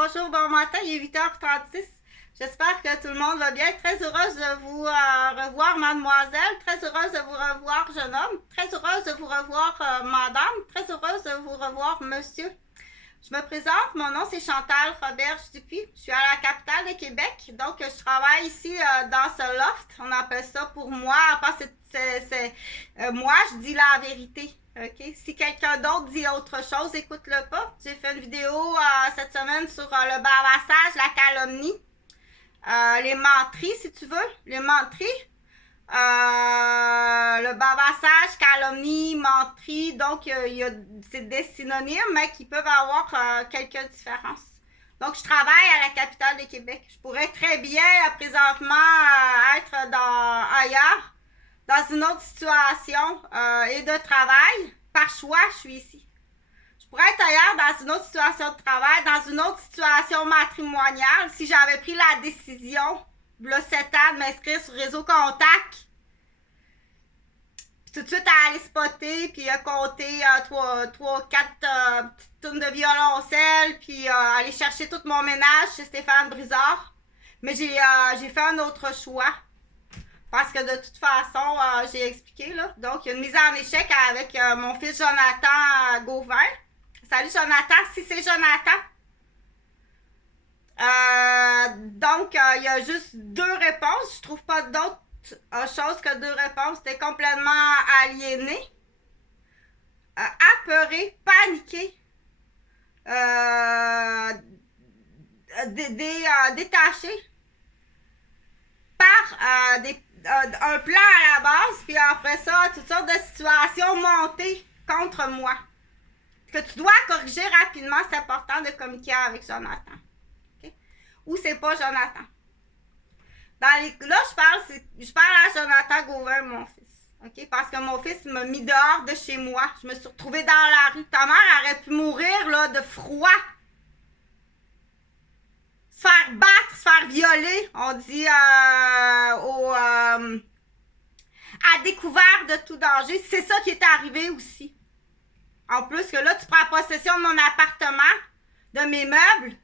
Bonjour, bon matin, il est 8h36. J'espère que tout le monde va bien. Très heureuse de vous revoir, mademoiselle. Très heureuse de vous revoir, jeune homme. Très heureuse de vous revoir, madame. Très heureuse de vous revoir, monsieur. Je me présente, mon nom c'est Chantal Roberge Dupuis. Je suis à la capitale de Québec. Donc, je travaille ici dans ce loft. On appelle ça pour moi. Parce que moi, je dis la vérité. OK? Si quelqu'un d'autre dit autre chose, écoute-le pas. J'ai fait une vidéo cette semaine sur le bavassage, la calomnie, les menteries, si tu veux. Les menteries. Le bavassage, calomnie, menterie, donc c'est des synonymes, mais qui peuvent avoir quelques différences. Donc, je travaille à la capitale de Québec. Je pourrais très bien, présentement, être ailleurs, dans une autre situation et de travail. Par choix, je suis ici. Je pourrais être ailleurs dans une autre situation de travail, dans une autre situation matrimoniale, si j'avais pris la décision, là, 7 ans, de m'inscrire sur Réseau Contact. Puis tout de suite, à aller spotter, puis compter 3-4 petites tunes de violoncelle, puis aller chercher tout mon ménage chez Stéphane Brizard. Mais j'ai fait un autre choix. Parce que de toute façon, j'ai expliqué, là. Donc, il y a une mise en échec avec mon fils Jonathan Gauvin. Salut Jonathan, si c'est Jonathan. Donc, il y a juste 2 réponses. Je trouve pas d'autre chose que 2 réponses. T'es complètement aliéné, apeuré, paniqué, détaché par un plan à la base, puis après ça, toutes sortes de situations montées contre moi. Que tu dois corriger rapidement, c'est important de communiquer avec Jonathan. Okay? Ou c'est pas Jonathan. Là, je parle à Jonathan Gauvin, mon fils. Okay? Parce que mon fils m'a mis dehors de chez moi. Je me suis retrouvée dans la rue. Ta mère aurait pu mourir là, de froid. Se faire battre, se faire violer, on dit à découvert de tout danger. C'est ça qui est arrivé aussi. En plus que là, tu prends possession de mon appartement, de mes meubles.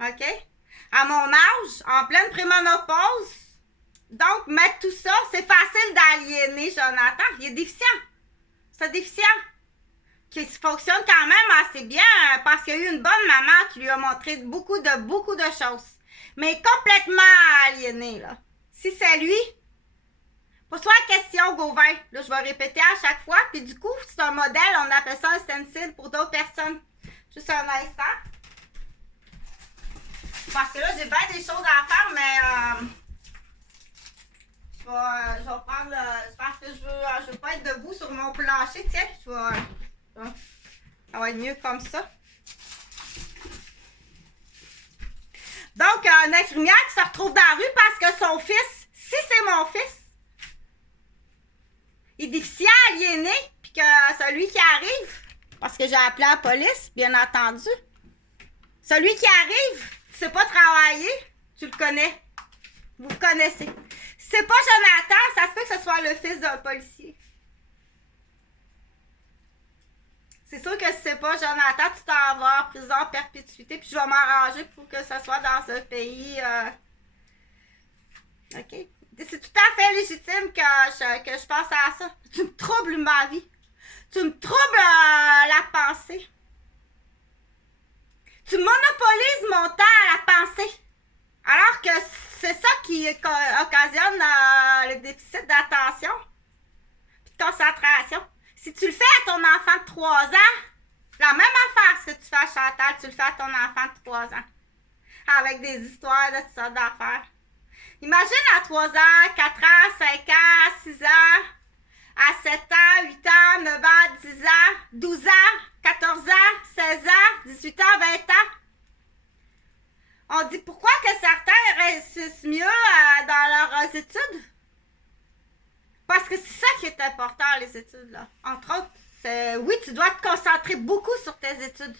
OK? À mon âge, en pleine préménopause. Donc, mettre tout ça, c'est facile d'aliéner Jonathan. Il est déficient. C'est déficient. Qui fonctionne quand même assez bien parce qu'il y a eu une bonne maman qui lui a montré beaucoup de choses. Mais complètement aliéné, là. Si c'est lui, pose-toi la question, Gauvin. Là, je vais répéter à chaque fois. Puis du coup, c'est un modèle, on appelle ça un stencil pour d'autres personnes. Juste un instant. Parce que là, j'ai bien des choses à faire, mais je vais prendre parce que je veux pas être debout sur mon plancher. Tiens, ça va être mieux comme ça. Donc, une infirmière qui se retrouve dans la rue parce que son fils, si c'est mon fils, il est déficient, aliéné, puis que celui qui arrive, parce que j'ai appelé la police, bien entendu, celui qui arrive, tu sais pas travailler, tu le connais. Vous le connaissez. Si c'est pas Jonathan, ça se peut que ce soit le fils d'un policier. C'est sûr que si c'est pas Jonathan, tu t'en vas en prison à perpétuité, puis je vais m'arranger pour que ce soit dans ce pays. OK? C'est tout à fait légitime que je pense à ça. Tu me troubles ma vie. Tu me troubles la pensée. Tu monopolises mon temps à la pensée. Alors que c'est ça qui occasionne le déficit d'attention et de concentration. Si tu le fais à ton enfant de 3 ans, la même affaire ce que tu fais à Chantal, tu le fais à ton enfant de 3 ans. Avec des histoires de toutes sortes d'affaires. Imagine à 3 ans, 4 ans, 5 ans, 6 ans, à 7 ans, 8 ans, 9 ans, 10 ans, 12 ans, 14 ans, 16 ans, 18 ans, 20 ans. On dit pourquoi que certains réussissent mieux dans leurs études? Parce que c'est ça qui est important, les études, là. Entre autres, oui, tu dois te concentrer beaucoup sur tes études.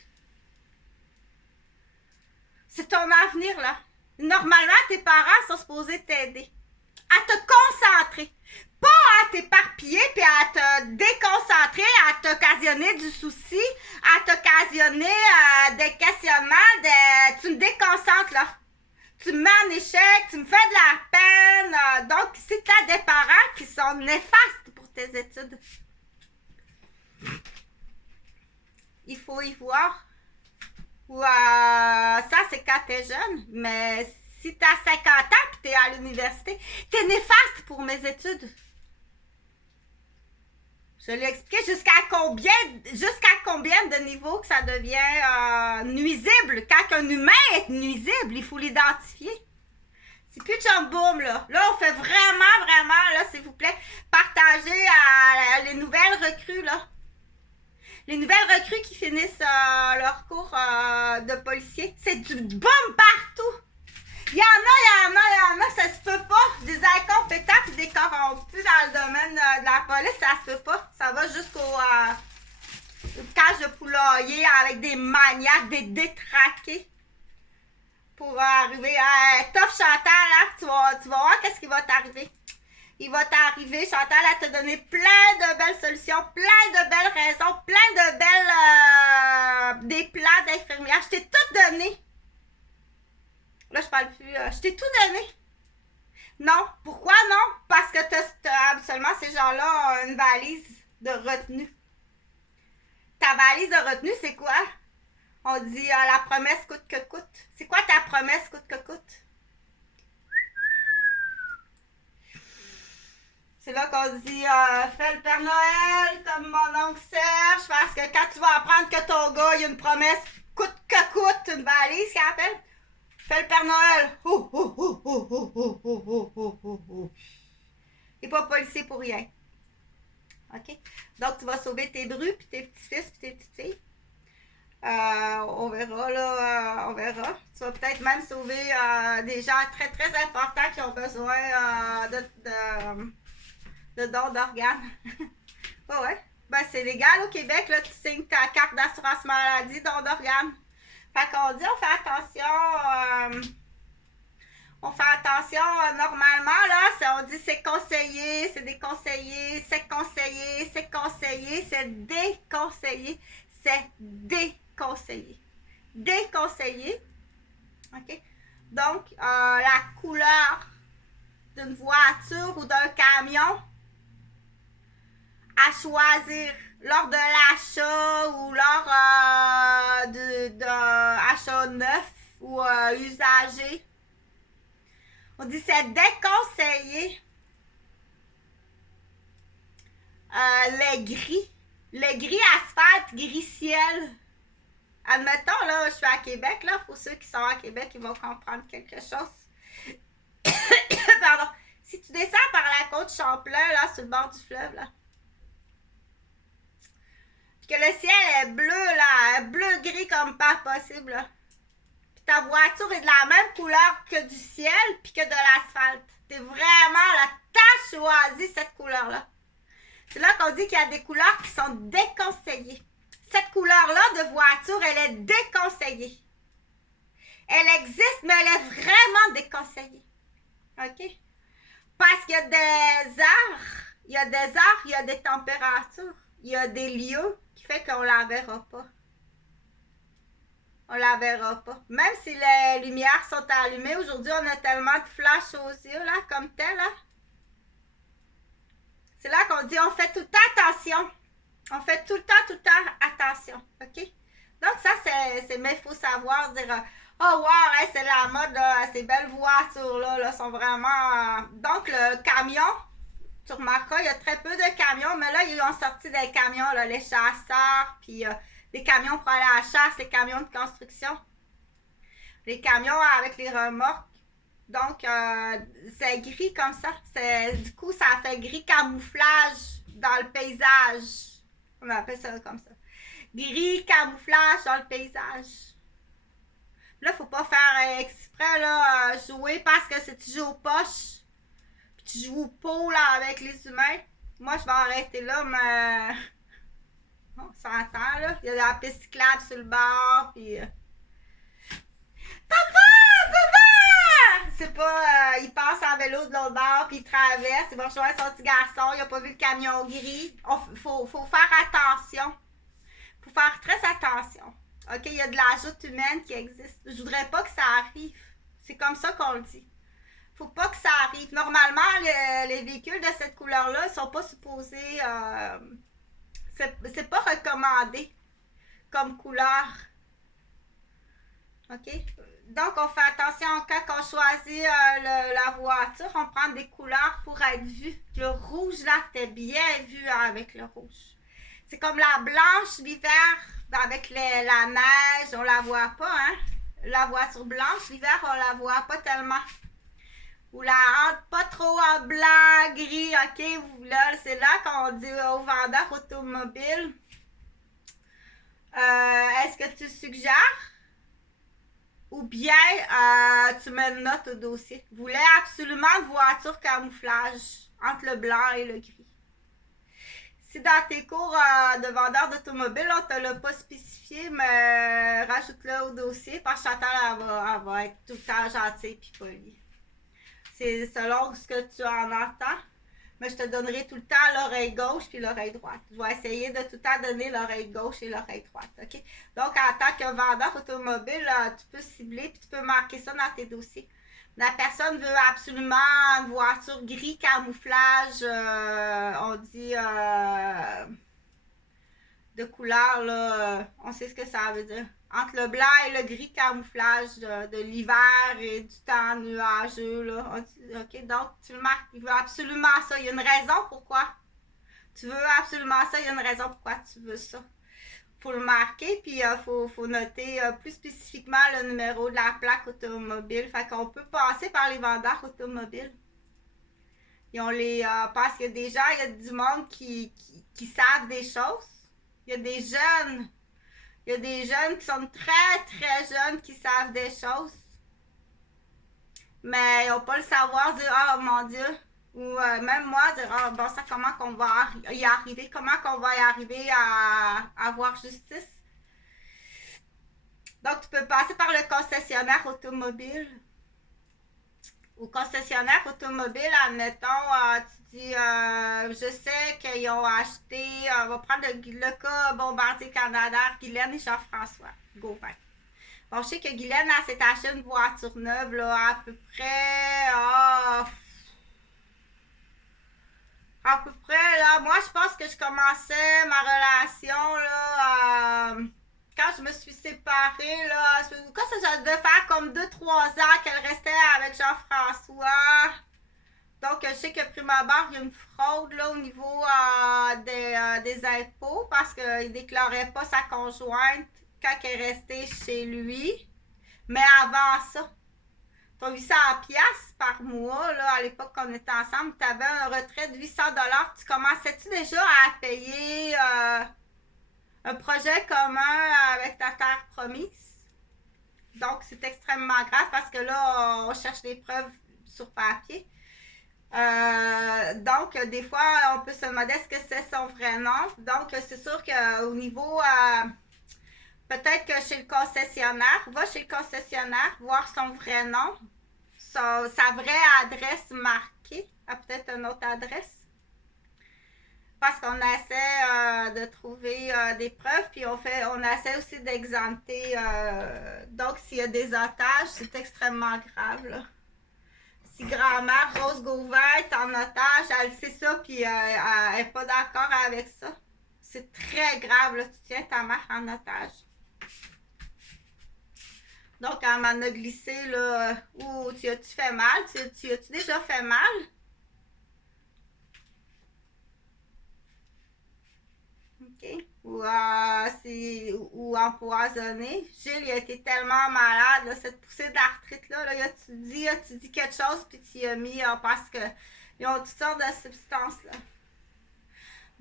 C'est ton avenir, là. Normalement, tes parents sont supposés t'aider. à te concentrer. Pas à t'éparpiller puis à te déconcentrer, à t'occasionner du souci, à t'occasionner des questionnements. Tu me déconcentres, là. Tu me mets en échec, tu me fais de la peine. Donc, si tu as des parents qui sont néfastes pour tes études, il faut y voir. Ou ça, c'est quand t'es jeune. Mais si t'as 50 ans et t'es à l'université, t'es néfaste pour mes études. Je l'ai expliqué jusqu'à combien de niveaux que ça devient nuisible. Quand un humain est nuisible, il faut l'identifier. C'est plus de boom, là. Là, on fait vraiment, là, s'il vous plaît, partager les nouvelles recrues, là. Les nouvelles recrues qui finissent leur cours de policier. C'est du boom partout. Il y en a, ça se peut pas. Des incompétents et des corrompus dans le domaine de la police, ça se peut pas. Ça va jusqu'au cage de poulailler avec des maniaques, des détraqués. Pour arriver à Tough Chantal, là, tu vas voir qu'est-ce qui va t'arriver. Il va t'arriver, Chantal, à te donner plein de belles solutions, plein de belles raisons, plein de belles... des plans d'infirmière. Je t'ai tout donné. Là, je parle plus. Je t'ai tout donné. Non. Pourquoi non? Parce que absolument, ces gens-là ont une valise de retenue. Ta valise de retenue, c'est quoi? On dit la promesse coûte que coûte. C'est quoi ta promesse coûte que coûte? C'est là qu'on dit fais le Père Noël comme mon oncle Serge, parce que quand tu vas apprendre que ton gars, il y a une promesse coûte que coûte, une valise qu'il appelle, fais le Père Noël. Il n'est pas policier pour rien. OK? Donc, tu vas sauver tes brus, puis tes petits-fils, puis tes petites-filles. On verra, là, on verra. Tu vas peut-être même sauver des gens très, très importants qui ont besoin de dons d'organes. Ouais. Ben, c'est légal au Québec, là, tu signes ta carte d'assurance maladie, don d'organes. Fait qu'on dit, on fait attention, normalement, là, on dit c'est conseillé, c'est déconseillé, c'est conseillé, c'est conseillé, c'est déconseillé, c'est déconseillé. Déconseillé. OK? Donc, la couleur d'une voiture ou d'un camion à choisir lors de l'achat ou lors d'achat neuf ou usagé. On dit c'est déconseillé les gris asphalte, gris ciel. Admettons, là, je suis à Québec, là, pour ceux qui sont à Québec, ils vont comprendre quelque chose. Pardon. Si tu descends par la côte Champlain, là, sur le bord du fleuve, là, puis que le ciel est bleu, là, bleu-gris comme pas possible, là, puis ta voiture est de la même couleur que du ciel, puis que de l'asphalte. T'es vraiment, là, t'as choisi cette couleur-là. C'est là qu'on dit qu'il y a des couleurs qui sont déconseillées. Cette couleur-là de voiture, elle est déconseillée. Elle existe, mais elle est vraiment déconseillée. OK? Parce qu'il y a des heures, il y a des températures, il y a des lieux qui fait qu'on la verra pas. On la verra pas. Même si les lumières sont allumées, aujourd'hui, on a tellement de flash aux yeux, là, comme tel, là. C'est là qu'on dit, on fait tout le temps attention. On fait tout le temps attention. OK? Donc, ça, c'est mais il faut savoir dire, oh, wow, hey, c'est la mode, là, ces belles voitures-là, là, sont vraiment... Donc, le camion, tu remarqueras, il y a très peu de camions, mais là, ils ont sorti des camions, là, les chasseurs, puis des camions pour aller à la chasse, les camions de construction, les camions avec les remorques. Donc, c'est gris comme ça. Du coup, ça fait gris camouflage dans le paysage. On appelle ça comme ça. Gris camouflage dans le paysage. Là, faut pas faire exprès, là, jouer parce que si tu joues aux poches, puis tu joues au pot, là, avec les humains. Moi, je vais arrêter là, mais... On s'entend, là. Il y a la piste cyclable sur le bord, puis... Papa! C'est pas... il passe en vélo vélo de l'autre bord, puis il traverse, il va rejoindre son petit garçon, il n'a pas vu le camion gris. Faut faire attention. Faut faire très attention. OK, il y a de la joute humaine qui existe. Je voudrais pas que ça arrive. C'est comme ça qu'on le dit. Faut pas que ça arrive. Normalement, les véhicules de cette couleur-là, ils sont pas supposés... c'est pas recommandé comme couleur. OK? Donc, on fait attention quand on choisit la voiture, on prend des couleurs pour être vu. Le rouge, là, t'es bien vu avec le rouge. C'est comme la blanche l'hiver, avec la neige, on la voit pas, hein? La voiture blanche, l'hiver, on la voit pas tellement. Ou la hâte pas trop en blanc, gris, OK? Là, c'est là qu'on dit aux vendeurs automobiles, est-ce que tu suggères? Ou bien tu mets une note au dossier. Vous voulez absolument une voiture camouflage entre le blanc et le gris. Si dans tes cours de vendeur d'automobile, on ne te l'a pas spécifié, mais rajoute-le au dossier parce que Chantal, elle va être tout le temps gentille et polie. C'est selon ce que tu en entends. Mais je te donnerai tout le temps l'oreille gauche puis l'oreille droite. Je vais essayer de tout le temps donner l'oreille gauche et l'oreille droite. OK? Donc, en tant que vendeur automobile, tu peux cibler puis tu peux marquer ça dans tes dossiers. La personne veut absolument une voiture gris camouflage, on dit de couleur, là, on sait ce que ça veut dire. Entre le blanc et le gris camouflage de l'hiver et du temps nuageux, là. OK, donc tu le marques, il veut absolument ça. Il y a une raison pourquoi. Tu veux absolument ça, il y a une raison pourquoi tu veux ça. Faut le marquer, puis faut noter plus spécifiquement le numéro de la plaque automobile. Fait qu'on peut passer par les vendeurs automobiles. Ils ont parce qu'il y a des gens, il y a du monde qui savent des choses. Il y a des jeunes. Il y a des jeunes qui sont très, très jeunes qui savent des choses. Mais ils n'ont pas le savoir, dire « Oh mon Dieu ». Ou même moi, dire « Ah, bon, ça, comment qu'on va y arriver? Comment qu'on va y arriver à avoir justice? » Donc, tu peux passer par le concessionnaire automobile. Au concessionnaire automobile, admettons, tu dis je sais qu'ils ont acheté, on va prendre le cas Bombardier Canada, Guylaine et Jean-François Gauvin. Bon, je sais que Guylaine s'est acheté une voiture neuve, là, à peu près, là, moi, je pense que je commençais ma relation, là, quand je me suis séparée, là, quand ça devait faire comme 2-3 ans qu'elle restait avec Jean-François. Donc, je sais que prime abord, il y a une fraude, là, au niveau des impôts parce qu'il ne déclarait pas sa conjointe quand elle est restée chez lui. Mais avant ça, ton 800 piastres par mois, là, à l'époque qu'on était ensemble, tu avais un retrait de 800 $. Tu commençais-tu déjà à payer un projet commun avec ta terre promise? Donc, c'est extrêmement grave parce que là, on cherche des preuves sur papier. Donc, des fois, on peut se demander est-ce que c'est son vrai nom. Donc, c'est sûr qu'au niveau, peut-être que chez le concessionnaire, va chez le concessionnaire, voir son vrai nom, sa vraie adresse marquée, peut-être une autre adresse. Parce qu'on essaie de trouver des preuves, puis on essaie aussi d'exempter. Donc, s'il y a des otages, c'est extrêmement grave, là. Si grand-mère Rose Gauvin est en otage, elle sait ça, puis elle n'est pas d'accord avec ça. C'est très grave, là, tu tiens ta mère en otage. Donc, elle m'en a glissé, là, ou tu as-tu fait mal? Tu as-tu déjà fait mal? OK. Ou empoisonné. Gilles, il a été tellement malade, là, cette poussée d'arthrite-là. Là, as-tu dit quelque chose, puis tu y as mis parce que ils ont toutes sortes de substances, là.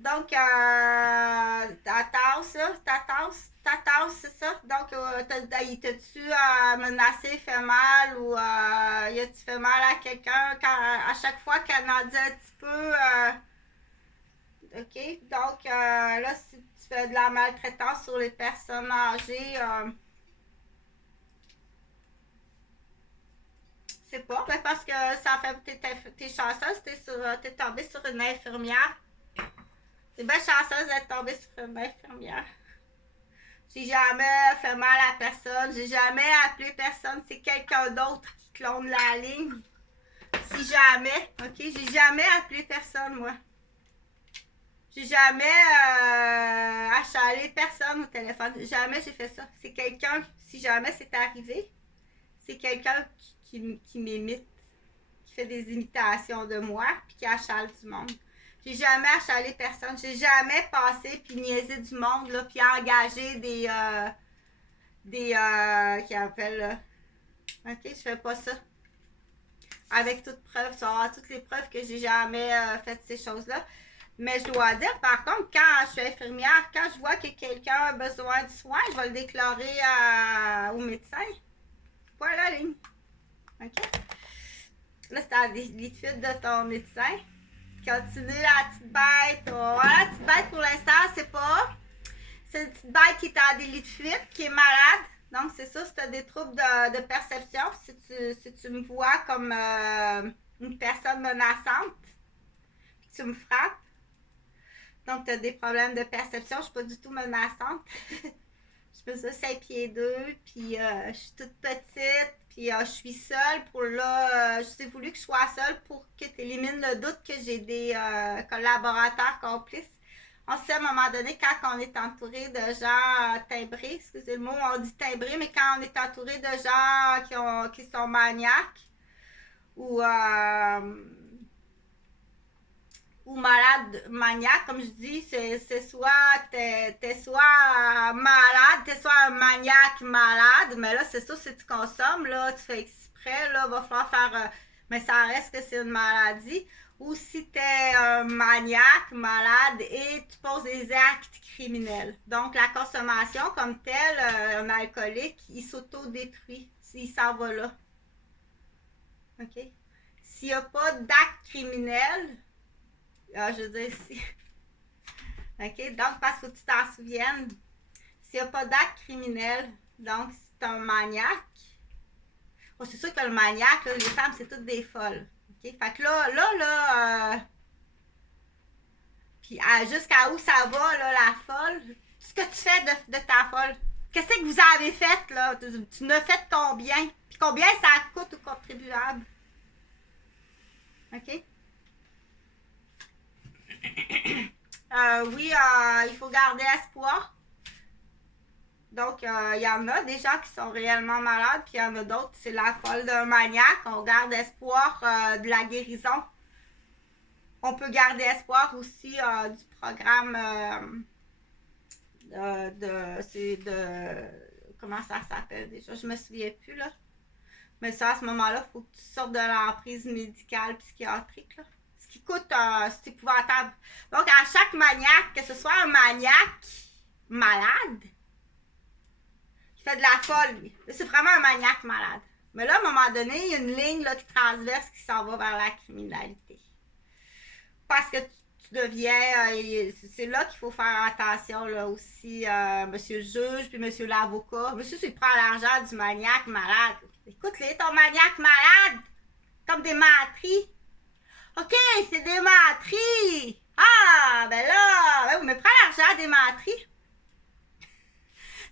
Donc, ta tasse, c'est ça? Donc, il t'a-tu menacé, fait mal, ou il a-tu fait mal à quelqu'un à chaque fois qu'elle en dit un petit peu? OK? Donc, là, si tu fais de la maltraitance sur les personnes âgées, c'est pas. Parce que ça fait t'es chanceuse, t'es tombée sur une infirmière. T'es bien chanceuse d'être tombée sur une infirmière. J'ai jamais fait mal à personne, j'ai jamais appelé personne, c'est quelqu'un d'autre qui clone la ligne. Si jamais, ok? J'ai jamais appelé personne, moi. J'ai jamais achalé personne au téléphone. Jamais j'ai fait ça. C'est quelqu'un, si jamais c'est arrivé, c'est quelqu'un qui m'imite, qui fait des imitations de moi, puis qui achale du monde. J'ai jamais achalé personne. J'ai jamais passé puis niaisé du monde, là, puis engagé qui appellent, là. Ok, je fais pas ça. Avec toute preuve, tu vas avoir toutes les preuves que j'ai jamais fait ces choses-là. Mais je dois dire, par contre, quand je suis infirmière, quand je vois que quelqu'un a besoin de soins, je vais le déclarer au médecin. Point la ligne. OK? Là, c'est à l'étude de ton médecin. Continue la petite bête. Voilà, la petite bête, pour l'instant, c'est pas. C'est une petite bête qui est en délit de fuite, qui est malade. Donc, c'est ça, si tu as des troubles de perception, si tu me vois comme une personne menaçante, tu me frappes. Donc, tu as des problèmes de perception. Je suis pas du tout menaçante. Je mesure 5 pieds 2, puis je suis toute petite, puis je suis seule pour là. Je t'ai voulu que je sois seule pour que tu élimines le doute que j'ai des collaborateurs complices. On sait à un moment donné, quand on est entouré de gens timbrés, excusez le mot, on dit timbrés, mais quand on est entouré de gens qui sont maniaques ou malade, maniaque, comme je dis, c'est soit t'es soit malade, t'es soit un maniaque malade, mais là, c'est ça, si tu consommes, là, tu fais exprès, là, va falloir faire, mais ça reste que c'est une maladie, ou si t'es un maniaque malade et tu poses des actes criminels. Donc, la consommation comme telle, un alcoolique, il s'auto-détruit s'il s'en va là. OK? S'il n'y a pas d'acte criminel, je veux dire, si. OK? Donc, parce que tu t'en souviennes, s'il n'y a pas d'acte criminel, donc c'est un maniaque. Oh, c'est sûr que le maniaque, là, les femmes, c'est toutes des folles. OK? Fait que puis jusqu'à où ça va, là, la folle? Ce que tu fais de ta folle. Qu'est-ce que vous avez fait, là? Tu ne fais combien? Puis combien ça coûte au contribuable? OK? Oui, il faut garder espoir. Donc, il y en a des gens qui sont réellement malades, puis il y en a d'autres, c'est la folle d'un maniaque. On garde espoir de la guérison. On peut garder espoir aussi du programme comment ça s'appelle déjà? Je me souviens plus, là. Mais ça, à ce moment-là, il faut que tu sortes de l'emprise médicale, psychiatrique, là. Ce qui coûte, c'est épouvantable. Donc, à chaque maniaque, que ce soit un maniaque malade, fait de la folle, lui. C'est vraiment un maniaque malade. Mais là, à un moment donné, il y a une ligne là, qui transverse qui s'en va vers la criminalité. Parce que tu deviens... c'est là qu'il faut faire attention là, aussi, monsieur le juge, puis monsieur l'avocat. Monsieur, il prend l'argent du maniaque malade. Écoute-les, ton maniaque malade! Comme des menteries. OK, c'est des menteries! Ah, ben là, ben oui, mais prends l'argent des menteries.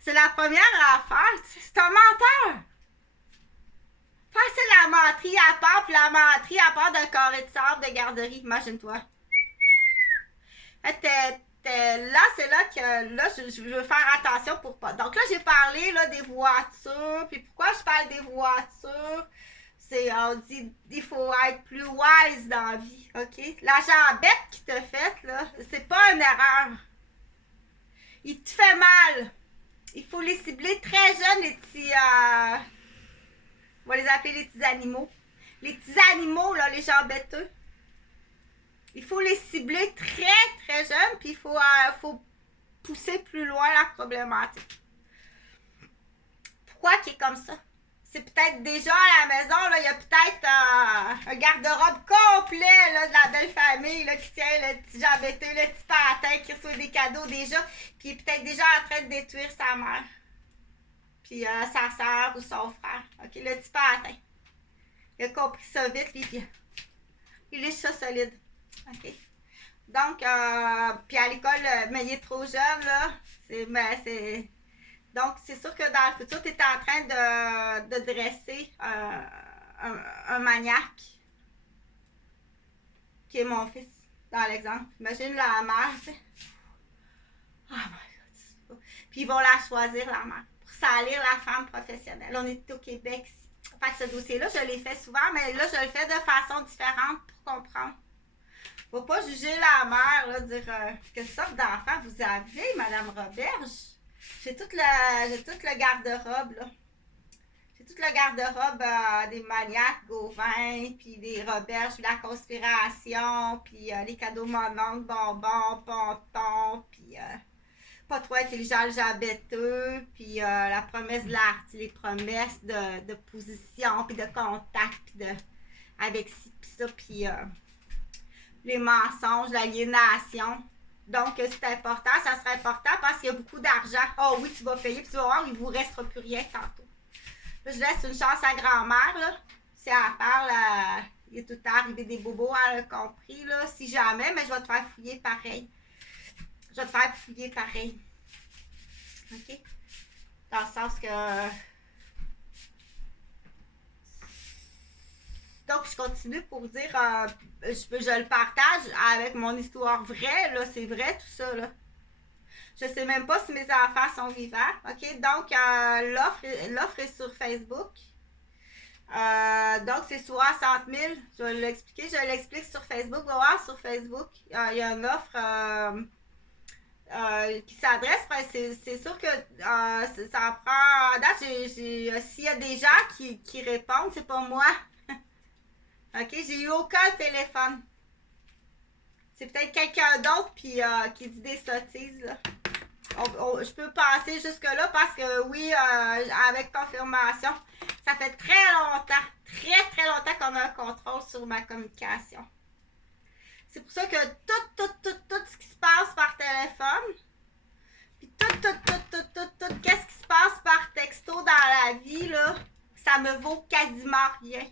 C'est la première affaire. C'est un menteur. C'est la menterie à part, puis la menterie à part d'un carré de sable de garderie. Imagine-toi. Là, c'est là que là, je veux faire attention pour pas. Donc là, j'ai parlé là, des voitures. Puis pourquoi je parle des voitures? On dit il faut être plus wise dans la vie. OK? L'agent bête qui te fait, là, c'est pas une erreur. Il te fait mal. Il faut les cibler très jeunes, les petits... on va les appeler les petits animaux. Les petits animaux, là, les gens bêteux. Il faut les cibler très, très jeunes, puis il faut pousser plus loin la problématique. Pourquoi qu'il est comme ça? C'est peut-être déjà à la maison, là, il y a peut-être un garde-robe complet là, de la belle famille là, qui tient le petit Jean bêteux, le petit patin qui reçoit des cadeaux déjà, puis il est peut-être déjà en train de détruire sa mère. Puis sa soeur ou son frère. OK, le petit patin. Il a compris ça vite, puis il est ça solide. OK. Donc, puis à l'école, mais il est trop jeune, là. Donc, c'est sûr que dans le futur, tu es en train de dresser un maniaque, qui est mon fils, dans l'exemple. Imagine la mère, tu sais. Oh my God. Puis ils vont la choisir, la mère, pour salir la femme professionnelle. On est au Québec ici. Fait que ce dossier-là, je l'ai fait souvent, mais là, je le fais de façon différente pour comprendre. Faut pas juger la mère, là, dire quelle sorte d'enfant vous avez, Madame Roberge. J'ai tout le garde-robe, là. J'ai tout le garde-robe des maniaques, Gauvin, puis des Roberges, puis la conspiration, puis les cadeaux mononques, bonbons, pontons, puis pas trop intelligent, le jabeteux, puis la promesse de l'art, les promesses de position, puis de contact, puis avec ci, puis ça, puis les mensonges, l'aliénation. Donc, c'est important, ça serait important parce qu'il y a beaucoup d'argent. Oh oui, tu vas payer, puis tu vas voir, il ne vous restera plus rien tantôt. Là, je laisse une chance à grand-mère, là. Si elle parle, il est tout le temps arrivé des bobos, elle a compris, là. Si jamais, mais je vais te faire fouiller pareil. Je vais te faire fouiller pareil. OK? Dans le sens que... Donc, je continue pour dire, je le partage avec mon histoire vraie, là, c'est vrai tout ça, là. Je sais même pas si mes enfants sont vivants, OK? Donc, l'offre est sur Facebook. Donc, c'est 60 000. Je vais l'expliquer. Je l'explique sur Facebook. Va voir sur Facebook. Il y a une offre qui s'adresse. C'est sûr que ça prend... Là, s'il y a des gens qui répondent, c'est pas moi. OK? J'ai eu aucun téléphone. C'est peut-être quelqu'un d'autre puis qui dit des sottises, là. Je peux passer jusque-là parce que oui, avec confirmation, ça fait très longtemps qu'on a un contrôle sur ma communication. C'est pour ça que tout ce qui se passe par téléphone, puis tout, qu'est-ce qui se passe par texto dans la vie, là, ça me vaut quasiment rien.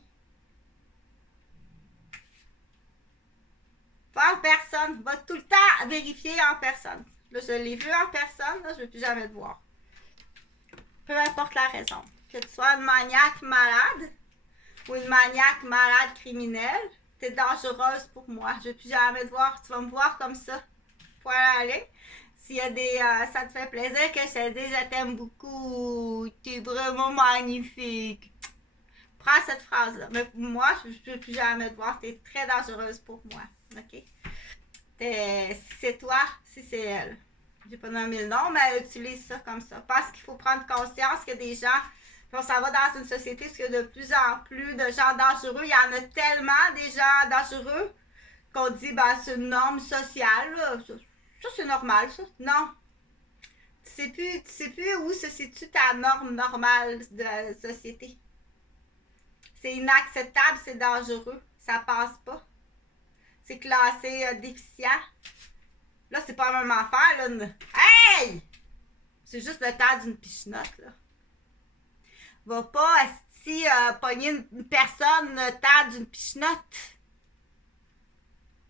Pas en personne. Va tout le temps vérifier en personne. Là, je l'ai vu en personne, là, je ne veux plus jamais te voir. Peu importe la raison. Que tu sois une maniaque malade ou une maniaque malade criminelle, tu es dangereuse pour moi. Je ne veux plus jamais te voir. Tu vas me voir comme ça. Point aller. S'il y a des... ça te fait plaisir que je te dise je t'aime beaucoup. Tu es vraiment magnifique. Prends cette phrase-là. Mais moi, je ne veux plus jamais te voir. Tu es très dangereuse pour moi. OK? Si c'est toi, si c'est elle. J'ai pas nommé le nom, mais elle utilise ça comme ça. Parce qu'il faut prendre conscience qu'il y a des gens, puis on s'en va dans une société où il y a de plus en plus de gens dangereux. Il y en a tellement des gens dangereux qu'on dit, ben, c'est une norme sociale. Là. Ça, c'est normal, ça. Non. Tu sais plus où se situe ta norme normale de la société. C'est inacceptable, c'est dangereux. Ça passe pas. C'est classé déficient. Là, c'est pas la même affaire, là. Hey! C'est juste le temps d'une pichenote, là. Va pas, pogner une personne le temps d'une pichenote.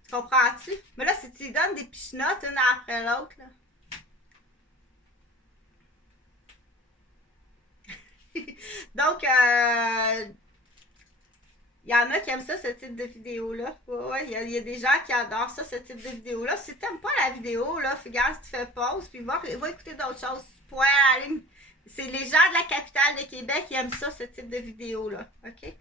Tu comprends-tu? Mais là, si tu lui donnes des pichenotes une après l'autre, là. Donc, il y en a qui aiment ça, ce type de vidéo-là. Ouais, il y a des gens qui adorent ça, ce type de vidéo-là. Si t'aimes pas la vidéo, là, regarde si tu fais pause, puis va écouter d'autres choses. Point à la ligne. C'est les gens de la capitale de Québec qui aiment ça, ce type de vidéo-là. OK?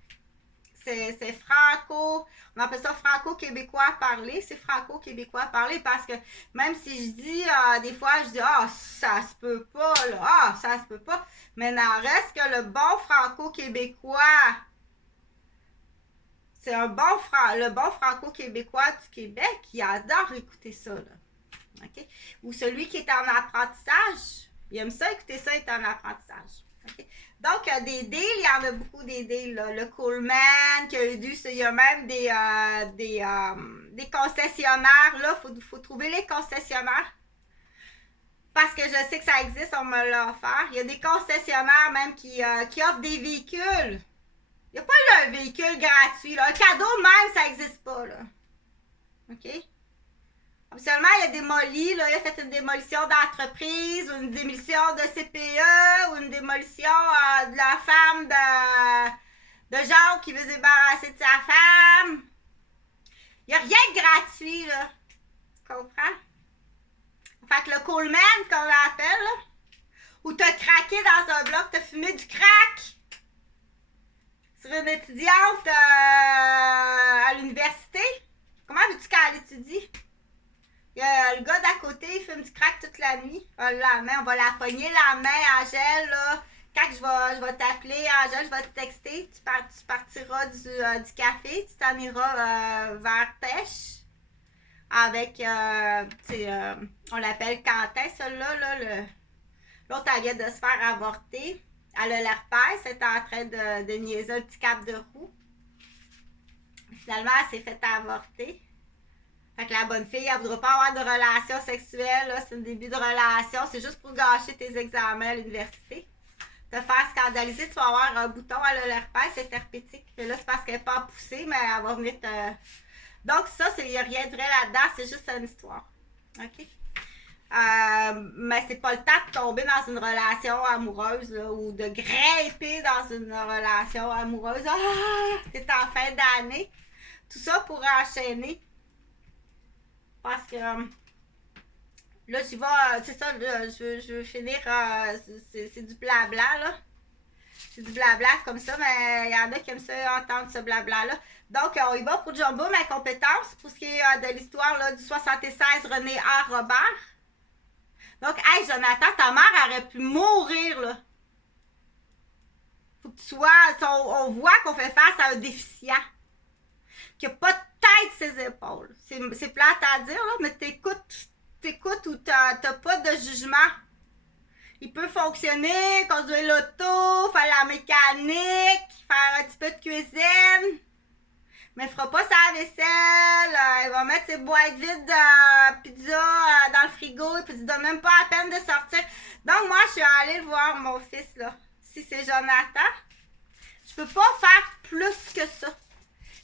C'est franco... On appelle ça franco-québécois à parler. C'est franco-québécois à parler parce que même si je dis, des fois, je dis, ça se peut pas, là. Ça se peut pas. Mais n'en reste que le bon franco-québécois... C'est le bon franco-québécois du Québec qui adore écouter ça, là. OK? Ou celui qui est en apprentissage, il aime ça, écouter ça, il est en apprentissage. OK? Donc, des deals, il y en a beaucoup des deals, là. Le Coleman, il y a même des concessionnaires, là. Faut trouver les concessionnaires. Parce que je sais que ça existe, on me l'a offert. Il y a des concessionnaires même qui offrent des véhicules Il n'y a pas eu un véhicule gratuit, là. Un cadeau même, ça n'existe pas, là. OK? Habituellement, il a démoli, là, il a fait une démolition d'entreprise, ou une démolition de CPE, ou une démolition de la femme de Jean qui veut se débarrasser de sa femme. Il n'y a rien de gratuit, là. Tu comprends? Fait que le Coleman, qu'on l'appelle, là, où t'as craqué dans un bloc, t'as fumé du crack sur une étudiante à l'université. Comment veux-tu qu'elle étudie? Le gars d'à côté, il fume du crack toute la nuit. La main, on va la pogner, la main, Angèle, là. Quand je vais t'appeler, Angèle, je vais te texter. Tu partiras du café, tu t'en iras vers Pêche. Avec, on l'appelle Quentin, celle-là, là, l'autre, elle vient de se faire avorter. Elle a l'herpès, elle est en train de niaiser un petit cap de roue. Finalement, elle s'est fait avorter. Fait que la bonne fille, elle ne voudra pas avoir de relations sexuelles, là, c'est un début de relation, c'est juste pour gâcher tes examens à l'université. Te faire scandaliser, tu vas avoir un bouton à l'herpès, c'est herpétique. Et là, c'est parce qu'elle n'est pas poussée, mais elle va venir te... Donc ça, il n'y a rien de vrai là-dedans, c'est juste une histoire. OK? Mais c'est pas le temps de tomber dans une relation amoureuse, là, ou de grimper dans une relation amoureuse. Ah! T'es en fin d'année. Tout ça pour enchaîner. Parce que là, j'y vais, c'est ça, là, je veux finir, c'est du blabla, là. C'est du blabla comme ça, mais il y en a qui aiment ça entendre ce blabla-là. Donc, on y va pour Jumbo, ma compétence, pour ce qui est de l'histoire là, du 76 René A. Robert. Donc, hey, Jonathan, ta mère aurait pu mourir, là. Faut que tu sois... On voit qu'on fait face à un déficient. Qui n'a pas de tête ses épaules. C'est plate à dire, là, mais t'écoutes ou t'as pas de jugement. Il peut fonctionner, conduire l'auto, faire la mécanique, faire un petit peu de cuisine. Mais il fera pas sa vaisselle, il va mettre ses boîtes vides de pizza dans le frigo, et puis il ne donne même pas la peine de sortir. Donc moi, je suis allée voir mon fils, là. Si c'est Jonathan, je peux pas faire plus que ça.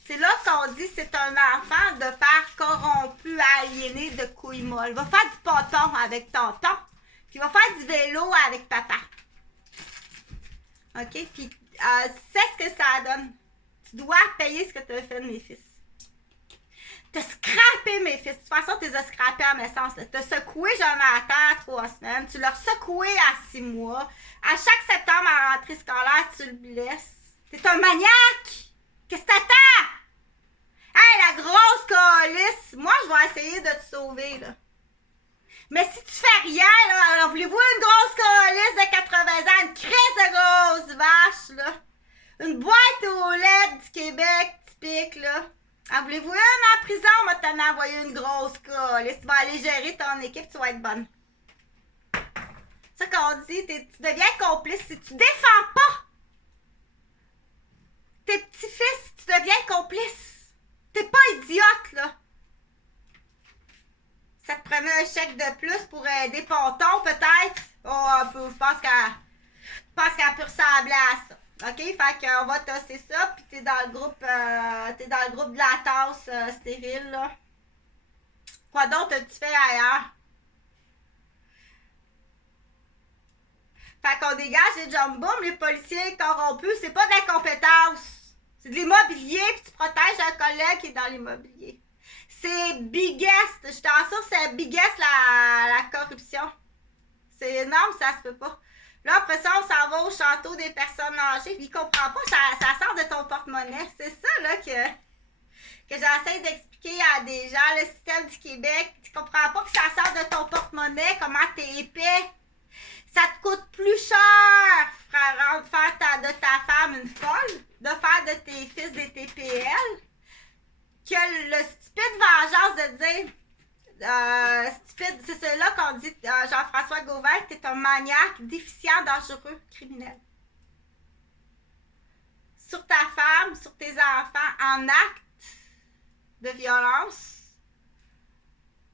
C'est là qu'on dit c'est un enfant de père corrompu, aliéné, de couilles molles. Va faire du ponton avec tonton, puis va faire du vélo avec papa. OK? Puis c'est ce que ça donne. Tu dois payer ce que tu as fait de mes fils. T'as scrappé mes fils. De toute façon, tu les as scrappés en naissance. T'as secoué Jonathan à 3 semaines. Tu l'as secoué à 6 mois. À chaque septembre à la rentrée scolaire, tu le blesses. T'es un maniaque! Qu'est-ce que t'attends? Hey, la grosse calice! Moi, je vais essayer de te sauver, là. Mais si tu fais rien, là, alors voulez-vous une grosse calice de 80 ans, une crise de grosse vache, là? Une boîte aux lettres du Québec typique, là. En voulez-vous une en prison? On va t'en envoyer une grosse calice. Tu vas aller gérer ton équipe, tu vas être bonne. C'est ça qu'on dit, tu deviens complice si tu défends pas tes petits-fils, tu deviens complice. T'es pas idiote, là. Ça te prenait un chèque de plus pour aider Ponton, peut-être? Oh, je pense qu'elle peut ressembler à ça. OK? Fait qu'on va tester ça, puis t'es dans le groupe de la tasse stérile, là. Quoi d'autre as-tu fait ailleurs? Fait qu'on dégage les jumbo, les policiers corrompus, c'est pas de l'incompétence. C'est de l'immobilier, puis tu protèges un collègue qui est dans l'immobilier. C'est biggest. Je t'en sûre, c'est biggest la corruption. C'est énorme, ça se peut pas. Là, après ça, on s'en va au château des personnes âgées. Puis il comprend pas, ça sort de ton porte-monnaie. C'est ça, là, que j'essaie d'expliquer à des gens. Le système du Québec, tu comprends pas que ça sort de ton porte-monnaie, comment t'es épais. Ça te coûte plus cher, frère, de faire de ta femme une folle, de faire de tes fils des TPL, que le stupide vengeance de dire stupide, c'est cela qu'on dit Jean-François Gauvin, t'es un maniaque, déficient, dangereux, criminel. Sur ta femme, sur tes enfants, en acte de violence,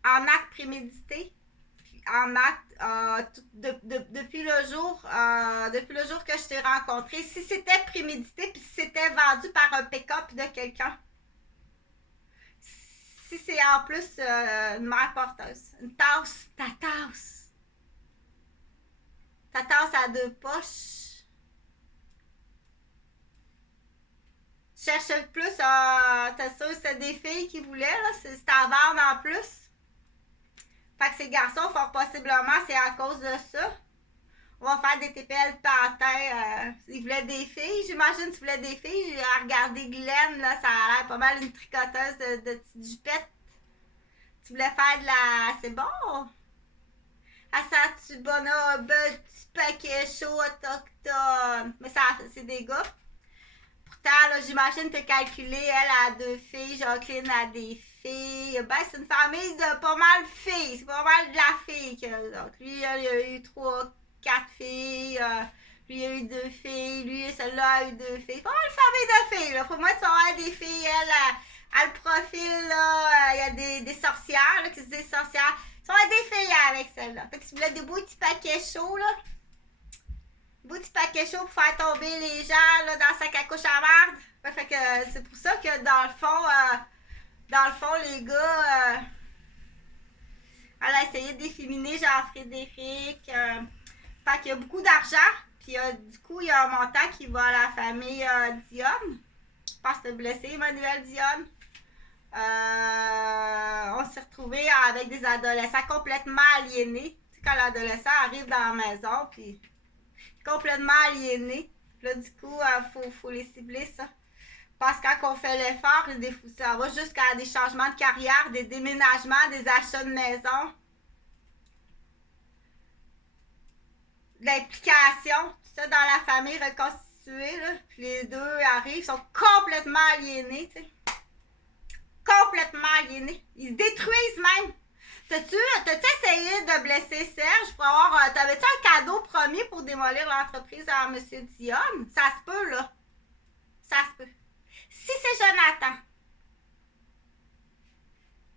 en acte prémédité, en acte depuis le jour que je t'ai rencontré. Si c'était prémédité, puis si c'était vendu par un pick-up de quelqu'un. Si c'est en plus une mère porteuse. Une tasse, ta tasse. Ta tasse à deux poches. Tu cherchais plus, t'es sûr c'est des filles qui voulaient, là, c'est à vendre en plus. Fait que ces garçons, fort possiblement, c'est à cause de ça. On va faire des TPL pantin. Ils voulaient des filles, j'imagine qu'ils voulaient des filles. À regarder Glenn, là, ça a l'air pas mal une tricoteuse de petites jupettes. Tu voulais faire de la... C'est bon! À ça, tu bonhomme, petit paquet chaud autochtone. Mais ça, c'est des gars. Pourtant, là, j'imagine que tu as calculé, elle a deux filles, Jacqueline a des filles. Ben, c'est une famille de pas mal de filles. C'est pas mal de la fille que donc. Lui, il a eu 3, 4 filles. Lui, il a eu 2 filles. Lui, celle-là a eu 2 filles. Pas mal de famille de filles. Là. Pour moi, tu vas avoir des filles. Elle le profil, là. Il y a des sorcières, là, qui se disent sorcières. Tu vas avoir des filles avec celle-là. Fait que tu voulais des beaux petits paquets chauds, là. Beau petit paquet chaud pour faire tomber les gens là, dans le sac à couche à merde. Fait que c'est pour ça que dans le fond, les gars, elle a essayé d'efféminer Jean-Frédéric. Fait qu'il y a beaucoup d'argent. Puis du coup, il y a un montant qui va à la famille Dionne. Je pense que c'était blessé, Emmanuel Dionne. On s'est retrouvés avec des adolescents complètement aliénés. Tu sais, quand l'adolescent arrive dans la maison, puis complètement aliénés. Là, du coup, faut les cibler, ça. Parce que quand on fait l'effort, ça va jusqu'à des changements de carrière, des déménagements, des achats de maison, de l'implication, tout ça dans la famille reconstituée. Là. Puis les deux arrivent, sont complètement aliénés, tu sais. Complètement aliénés. Ils se détruisent même. T'as-tu essayé de blesser Serge pour avoir... T'avais-tu un cadeau promis pour démolir l'entreprise à M. Dionne? Ça se peut, là. Ça se peut. Si c'est Jonathan.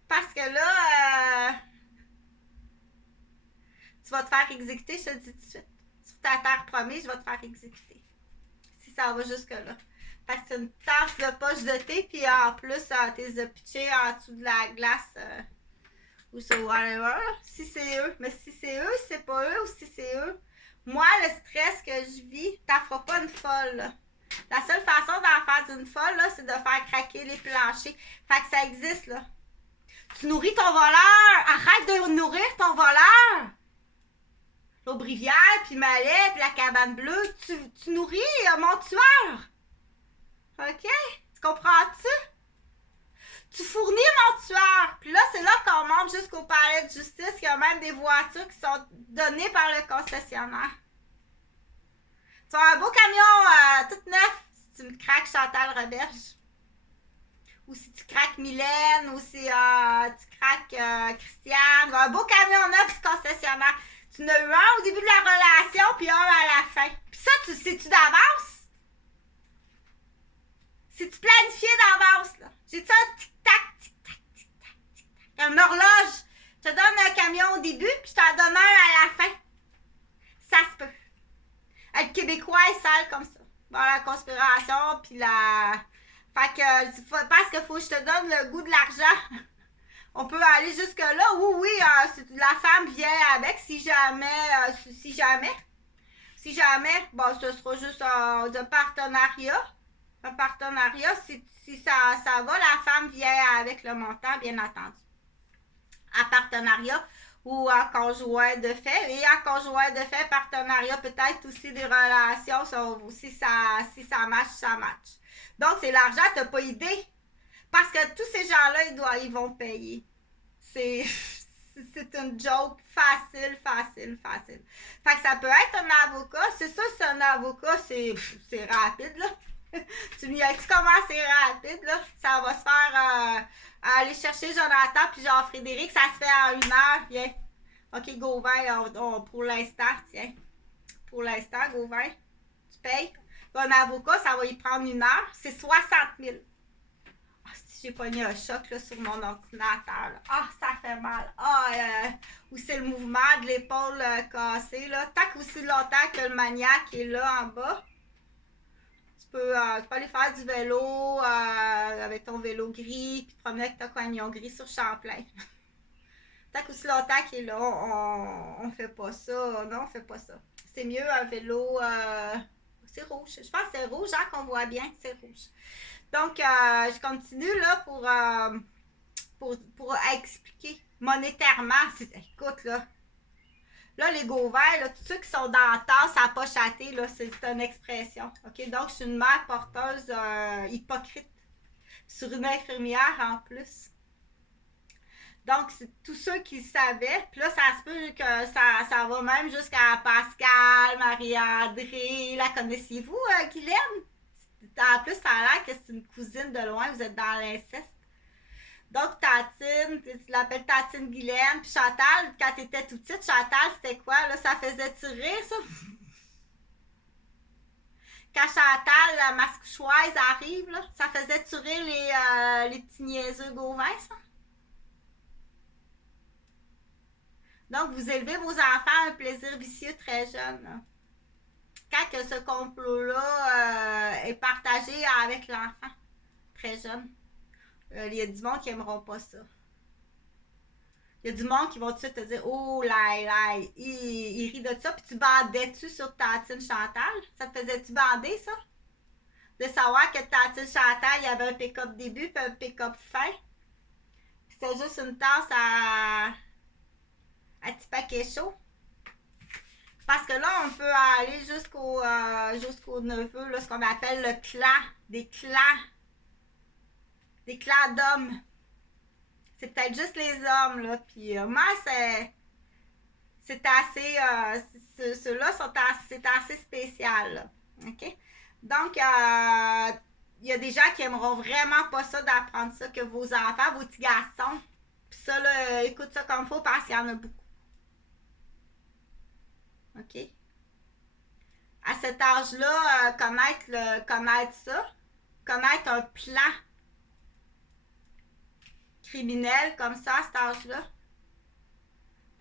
Parce que là, tu vas te faire exécuter, je te le dis tout de suite. Sur ta terre promise, je vais te faire exécuter. Si ça va jusque-là. Fait que c'est une tasse de poche de thé, puis en plus, t'es pitché en dessous de la glace... ou c'est whatever, si c'est eux. Mais si c'est eux, si c'est pas eux, ou si c'est eux, moi, le stress que je vis, t'en feras pas une folle, là. La seule façon d'en faire d'une folle, là, c'est de faire craquer les planchers. Fait que ça existe, là. Tu nourris ton voleur! Arrête de nourrir ton voleur! L'Aubrivière, puis Malais, puis la cabane bleue, tu nourris mon tueur! OK? Tu comprends-tu? Tu fournis mon tueur. Puis là, c'est là qu'on monte jusqu'au palais de justice. Il y a même des voitures qui sont données par le concessionnaire. Tu as un beau camion tout neuf si tu me craques Chantal Roberge. Ou si tu craques Mylène. Ou si tu craques Christiane. Un beau camion neuf du concessionnaire. Tu en as eu un au début de la relation, puis un à la fin. Puis ça, tu sais-tu d'avance? C'est-tu planifié d'avance, là? J'ai-tu un tic-tac, tic-tac, tic-tac, tic-tac? Une horloge. Je te donne un camion au début, puis je t'en donne un à la fin. Ça se peut. Être québécois est sale comme ça. Bon, la conspiration, puis la... Fait que, parce qu'il faut que je te donne le goût de l'argent. On peut aller jusque-là. Oui, la femme vient avec, si jamais. Si jamais, bon, ce sera juste un partenariat. Un partenariat, si ça va, la femme vient avec le montant, bien entendu. En partenariat ou en conjoint de fait. Et en conjoint de fait, partenariat, peut-être aussi des relations, si ça match, ça match. Donc, c'est l'argent, t'as pas idée. Parce que tous ces gens-là, ils vont payer. C'est une joke facile. Fait que ça peut être un avocat. C'est ça, c'est un avocat, c'est rapide, là. Tu me dis comment c'est rapide, là? Ça va se faire aller chercher Jonathan puis Jean-Frédéric. Ça se fait en 1 heure. Viens. OK, Gauvin, pour l'instant, tiens. Pour l'instant, Gauvin, tu payes. Un avocat, ça va y prendre 1 heure. C'est 60 000. Oh, j'ai pogné un choc là, sur mon ordinateur. Là. Ah, ça fait mal. Ah, ou c'est le mouvement de l'épaule cassée. Là. Tant qu'aussi longtemps que le maniaque est là en bas, tu peux aller faire du vélo avec ton vélo gris, puis te promener avec ton camion gris sur Champlain. Tant qu'aussi longtemps qu'il est là, on fait pas ça. Non, on fait pas ça. C'est mieux un vélo. C'est rouge. Je pense que c'est rouge, hein, qu'on voit bien. C'est rouge. Donc, je continue là pour expliquer monétairement. Écoute, là, les go verts, là, tous ceux qui sont dans la tasse à pas châter, là, c'est une expression. OK? Donc, je suis une mère porteuse hypocrite sur une infirmière en plus. Donc, c'est tous ceux qui savaient. Puis là, ça se peut que ça va même jusqu'à Pascal, Marie-André. La connaissiez-vous, Guylaine? En plus, ça a l'air que c'est une cousine de loin. Vous êtes dans l'inceste. Donc, Tatine, tu l'appelles Tatine Guylaine. Puis Chantal, quand tu étais tout petite, Chantal, c'était quoi? Là, ça faisait-tu rire, ça? Quand Chantal, la mascouchoise, arrive, là, ça faisait-tu rire les petits niaiseux gauvins, ça? Donc, vous élevez vos enfants à un plaisir vicieux très jeune. Là. Quand que ce complot-là est partagé avec l'enfant, très jeune, il y a du monde qui n'aimeront pas ça. Il y a du monde qui vont tout de suite te dire « Oh là, il rit de ça. » Puis tu bandais-tu sur Tatine Chantal? Ça te faisait-tu bander, ça? De savoir que Tatine Chantal, il y avait un pick-up début puis un pick-up fin. C'était juste une tasse à petit paquet chaud. Parce que là, on peut aller jusqu'au neveu, là, ce qu'on appelle le clan, des clans d'hommes. C'est peut-être juste les hommes, là. Puis moi, c'est assez, ceux-là c'est assez spécial, là. OK? Donc, il y a des gens qui aimeront vraiment pas ça d'apprendre ça, que vos enfants, vos petits garçons. Puis ça, là, écoute ça comme il faut parce qu'il y en a beaucoup. OK? À cet âge-là, connaître ça, connaître un plan criminel comme ça à cet âge-là,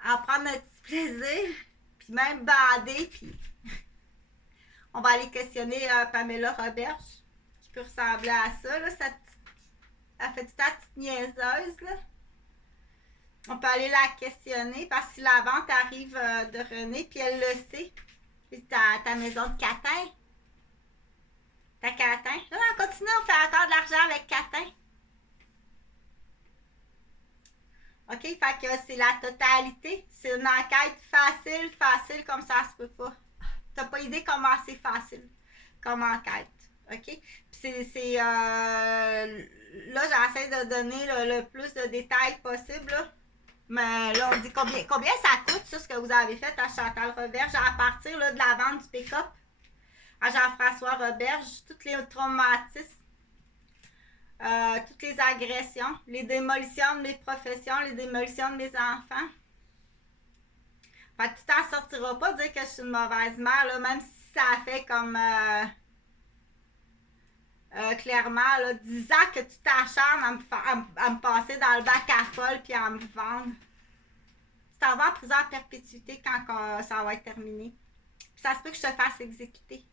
en prendre un petit plaisir, puis même bander, puis on va aller questionner Pamela Roberge, qui peut ressembler à ça, là, elle fait toute la petite niaiseuse, là. On peut aller la questionner, parce que si la vente arrive de René, puis elle le sait, puis ta maison de Catin, ta Catin, là, on continue, on fait encore de l'argent avec Catin. OK? Fait que c'est la totalité. C'est une enquête facile, comme ça se peut pas. T'as pas idée comment c'est facile comme enquête. OK? Puis là, j'essaie de donner le plus de détails possible. Là. Mais là, on dit combien ça coûte, ça, ce que vous avez fait à Chantal Roberge, à partir là, de la vente du pick-up à Jean-François Roberge, tous les traumatismes. Toutes les agressions, les démolitions de mes professions, les démolitions de mes enfants. Fait que tu t'en sortiras pas de dire que je suis une mauvaise mère, là, même si ça fait comme clairement là, 10 ans que tu t'acharnes à me passer dans le bac à folle puis à me vendre. Tu t'en vas en prison à perpétuité quand ça va être terminé. Puis ça se peut que je te fasse exécuter.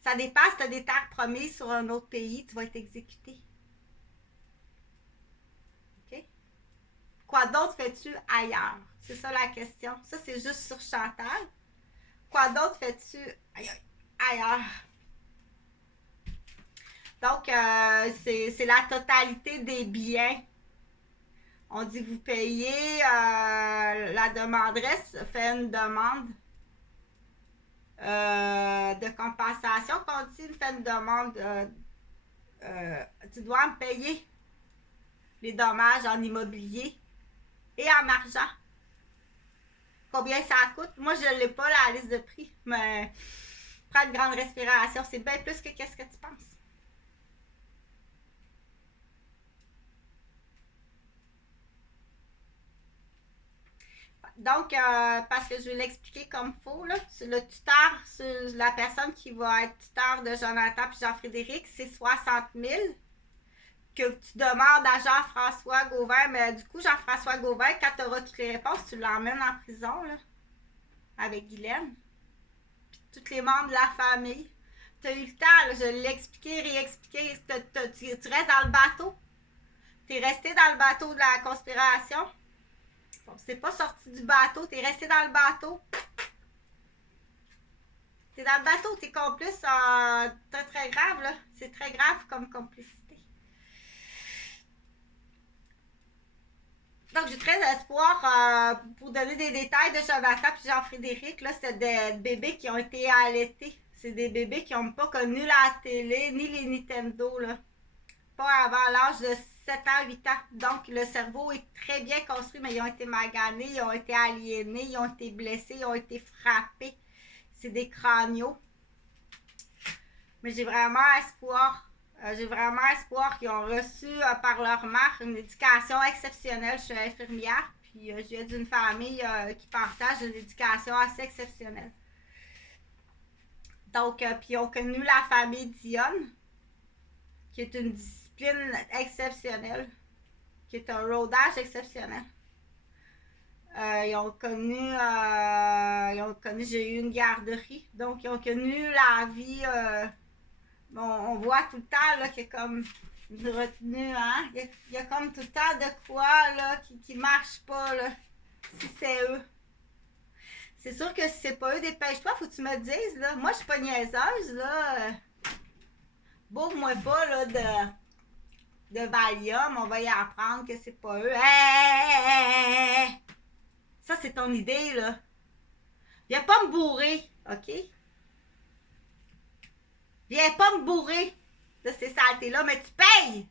Ça dépend si tu as des terres promises sur un autre pays, tu vas être exécuté. Quoi d'autre fais-tu ailleurs? C'est ça la question. Ça, c'est juste sur Chantal. Quoi d'autre fais-tu ailleurs? Donc, c'est la totalité des biens. On dit vous payez, la demanderesse fait une demande de compensation. Quand on dit fait une demande, tu dois me payer les dommages en immobilier et en argent. Combien ça coûte? Moi, je ne l'ai pas, la liste de prix, mais prends une grande respiration. C'est bien plus que qu'est-ce que tu penses. Donc, parce que je vais l'expliquer comme il faut, là, le tuteur, la personne qui va être tuteur de Jonathan et Jean-Frédéric, c'est 60 000 que tu demandes à Jean-François Gauvin, mais du coup, Jean-François Gauvin, quand tu auras toutes les réponses, tu l'emmènes en prison, là, avec Guylaine. Puis tous les membres de la famille. Tu as eu le temps, là, je l'ai expliqué, réexpliqué. Tu restes dans le bateau. Tu es resté dans le bateau de la conspiration. Bon, c'est pas sorti du bateau, tu es resté dans le bateau. T'es dans le bateau, t'es complice. C'est très grave, là. C'est très grave comme complicité. Donc, j'ai très espoir pour donner des détails de Jonathan et Jean-Frédéric. Là, c'est des bébés qui ont été allaités. C'est des bébés qui n'ont pas connu la télé ni les Nintendo, là. Pas avant l'âge de 7 ans, 8 ans. Donc, le cerveau est très bien construit, mais ils ont été maganés, ils ont été aliénés, ils ont été blessés, ils ont été frappés. C'est des crâniaux. Mais j'ai vraiment espoir. J'ai vraiment espoir qu'ils ont reçu par leur mère une éducation exceptionnelle. Je suis infirmière, puis je viens d'une famille qui partage une éducation assez exceptionnelle. Donc, puis ils ont connu la famille Dionne, qui est une discipline exceptionnelle, qui est un rodage exceptionnel. Ils ont connu, j'ai eu une garderie, donc ils ont connu la vie. Bon, on voit tout le temps là, qu'il y a comme une retenue, hein? Il y a comme tout le temps de quoi là, qui marche pas, là, si c'est eux. C'est sûr que si c'est pas eux, dépêche-toi, faut que tu me dises, là. Moi, je suis pas niaiseuse, là. Bourre-moi pas, là, de Valium, on va y apprendre que c'est pas eux. Hey! Ça, c'est ton idée, là. Viens pas me bourrer, OK? Viens pas me bourrer de ces saletés-là, mais tu payes!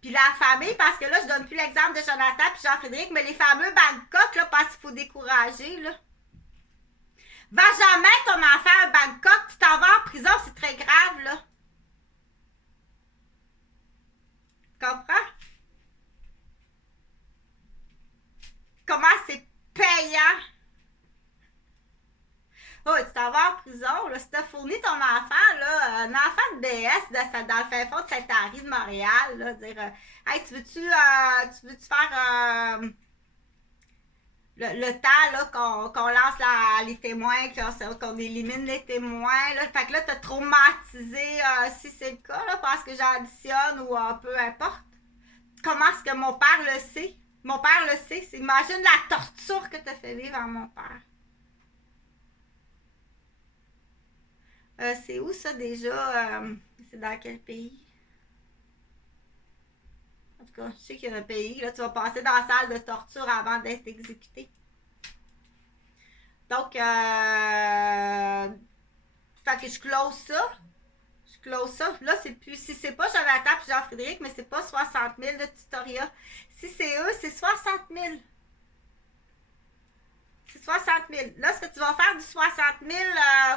Puis la famille, parce que là, je donne plus l'exemple de Jonathan puis Jean-Frédéric, mais les fameux Bangkok, là, parce qu'il faut décourager, là. Va jamais ton enfant à Bangkok, tu t'en vas en prison, c'est très grave, là. Tu comprends? Comment c'est payant? Oh, tu t'en vas en prison, là. Si t'as fourni ton enfant, là, un enfant de BS dans le fin fond de Saint-Henri de Montréal, là, dire hey, tu veux-tu faire le temps là, qu'on lance les témoins, qu'on élimine les témoins, là. Fait que là, t'as traumatisé si c'est le cas, là, parce que j'additionne ou peu importe. Comment est-ce que mon père le sait? Mon père le sait. Imagine la torture que t'as fait vivre à mon père. C'est où ça déjà? C'est dans quel pays? En tout cas, je sais qu'il y a un pays. Là, tu vas passer dans la salle de torture avant d'être exécuté. Donc, fait que je close ça. Là, c'est plus. Si c'est pas Jonathan et Jean-Frédéric, mais c'est pas 60 000 de tutoriel. Si c'est eux, c'est 60 000. C'est 60 000. Là, ce que tu vas faire du 60 000,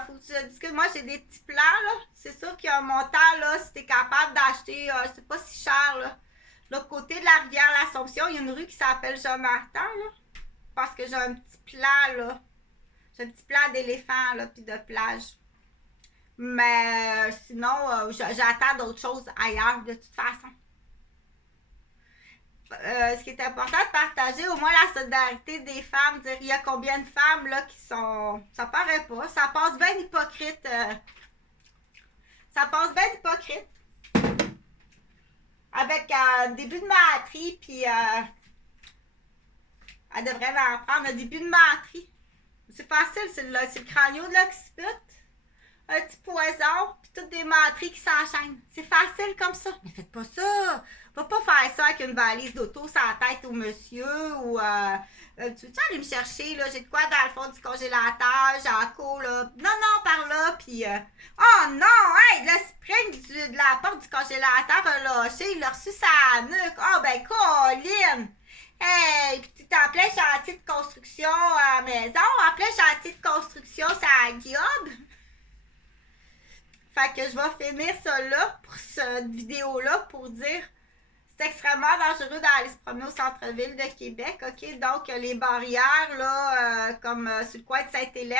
faut que tu discutes. Moi, j'ai des petits plans, là. C'est sûr qu'il y a un montant, là, si tu es capable d'acheter, c'est pas si cher, là. L'autre côté de la rivière L'Assomption, il y a une rue qui s'appelle Jonathan, là. Parce que j'ai un petit plan, là. J'ai un petit plan d'éléphant, là, puis de plage. Mais sinon, j'attends d'autres choses ailleurs, de toute façon. Ce qui est important de partager, au moins la solidarité des femmes, dire il y a combien de femmes là qui sont. Ça paraît pas, ça passe bien hypocrite. Ça passe bien hypocrite. Avec un début de menterie, puis elle devrait en prendre un début de menterie. C'est facile, c'est le crânio de là qui se pute. Un petit poison, puis toutes des menteries qui s'enchaînent. C'est facile comme ça. Mais faites pas ça. Va pas faire ça avec une valise d'auto sur la tête au monsieur ou tu veux-tu aller me chercher, là, j'ai de quoi dans le fond du congélateur, Jaco, là. Non, par là, puis oh non, hey, le spring de la porte du congélateur a lâché, il a reçu sa nuque. Oh ben, Colline! Hey, pis t'es en plein chantier de construction à la maison, en plein chantier de construction, ça a job. Fait que je vais finir ça là, pour cette vidéo-là, pour dire c'est extrêmement dangereux d'aller se promener au centre-ville de Québec, OK? Donc, les barrières, là, comme sur le coin de Sainte-Hélène,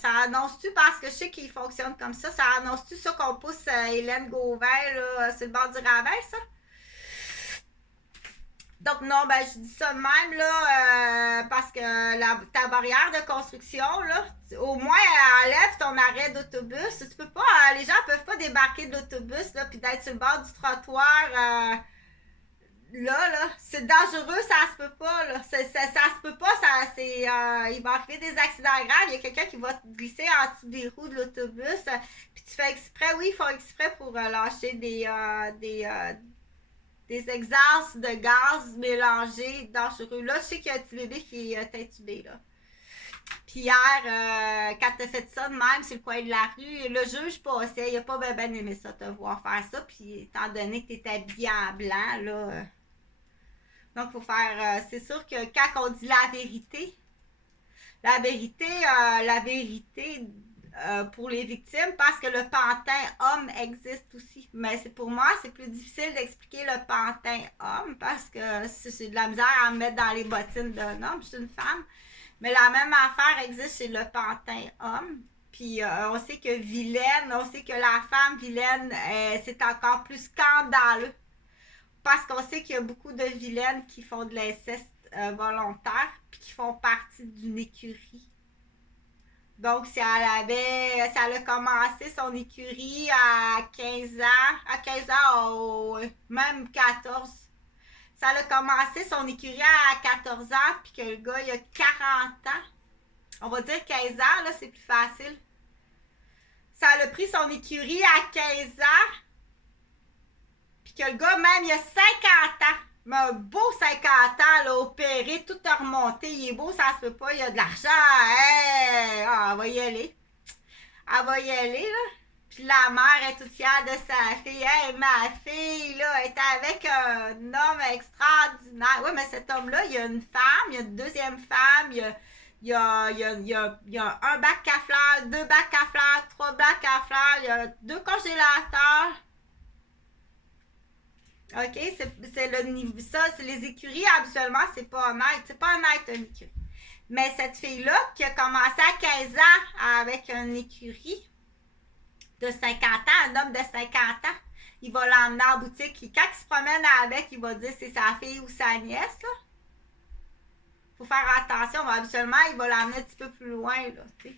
ça annonce-tu, parce que je sais qu'ils fonctionnent comme ça annonce-tu ça qu'on pousse Hélène Gauvin, là, sur le bord du ravin, ça? Donc, non, ben, je dis ça de même, là, parce que ta barrière de construction, là, au moins, elle enlève ton arrêt d'autobus. Tu peux pas, les gens peuvent pas débarquer de l'autobus, là, puis d'être sur le bord du trottoir, là, c'est dangereux, ça se peut pas, là. Ça se peut pas, il va arriver des accidents graves. Il y a quelqu'un qui va te glisser en dessous des roues de l'autobus. Puis tu fais exprès, oui, ils font exprès pour lâcher des exhausts de gaz mélangés dangereux. Là, je sais qu'il y a un petit bébé qui est intubé, là. Puis hier, quand t'as fait ça de même sur le coin de la rue, le juge passait, il a pas bien aimé ça, te voir faire ça. Puis étant donné que t'es habillé en blanc, là... donc, il faut faire... c'est sûr que quand on dit la vérité pour les victimes, parce que le pantin homme existe aussi. Mais pour moi, c'est plus difficile d'expliquer le pantin homme, parce que c'est de la misère à me mettre dans les bottines d'un homme. Je suis une femme. Mais la même affaire existe chez le pantin homme. Puis on sait que vilaine, on sait que la femme vilaine, c'est encore plus scandaleux. Parce qu'on sait qu'il y a beaucoup de vilaines qui font de l'inceste volontaire, puis qui font partie d'une écurie. Donc, si elle a commencé son écurie à 15 ans, même 14. Ça a commencé son écurie à 14 ans, puis que le gars, il a 40 ans. On va dire 15 ans, là, c'est plus facile. Ça a pris son écurie à 15 ans, puis que le gars, même, il a 50 ans. Mais un beau 50 ans, là, opéré, tout a remonté. Il est beau, ça se peut pas, il a de l'argent. Hey! Ah, elle va y aller. Elle va y aller, là. Puis la mère est toute fière de sa fille. Hey, ma fille, là, est avec un homme extraordinaire. Oui, mais cet homme-là, il y a une femme, il y a une deuxième femme, il y a un bac à fleurs, deux bacs à fleurs, trois bacs à fleurs, il y a deux congélateurs. OK? C'est le niveau. Ça, c'est les écuries, habituellement, c'est pas honnête. C'est pas honnête, une écurie. Mais cette fille-là, qui a commencé à 15 ans avec une écurie de 50 ans, un homme de 50 ans, il va l'emmener en boutique. Quand il se promène avec, il va dire c'est sa fille ou sa nièce, là. Faut faire attention. Habituellement, il va l'emmener un petit peu plus loin, là, tu sais.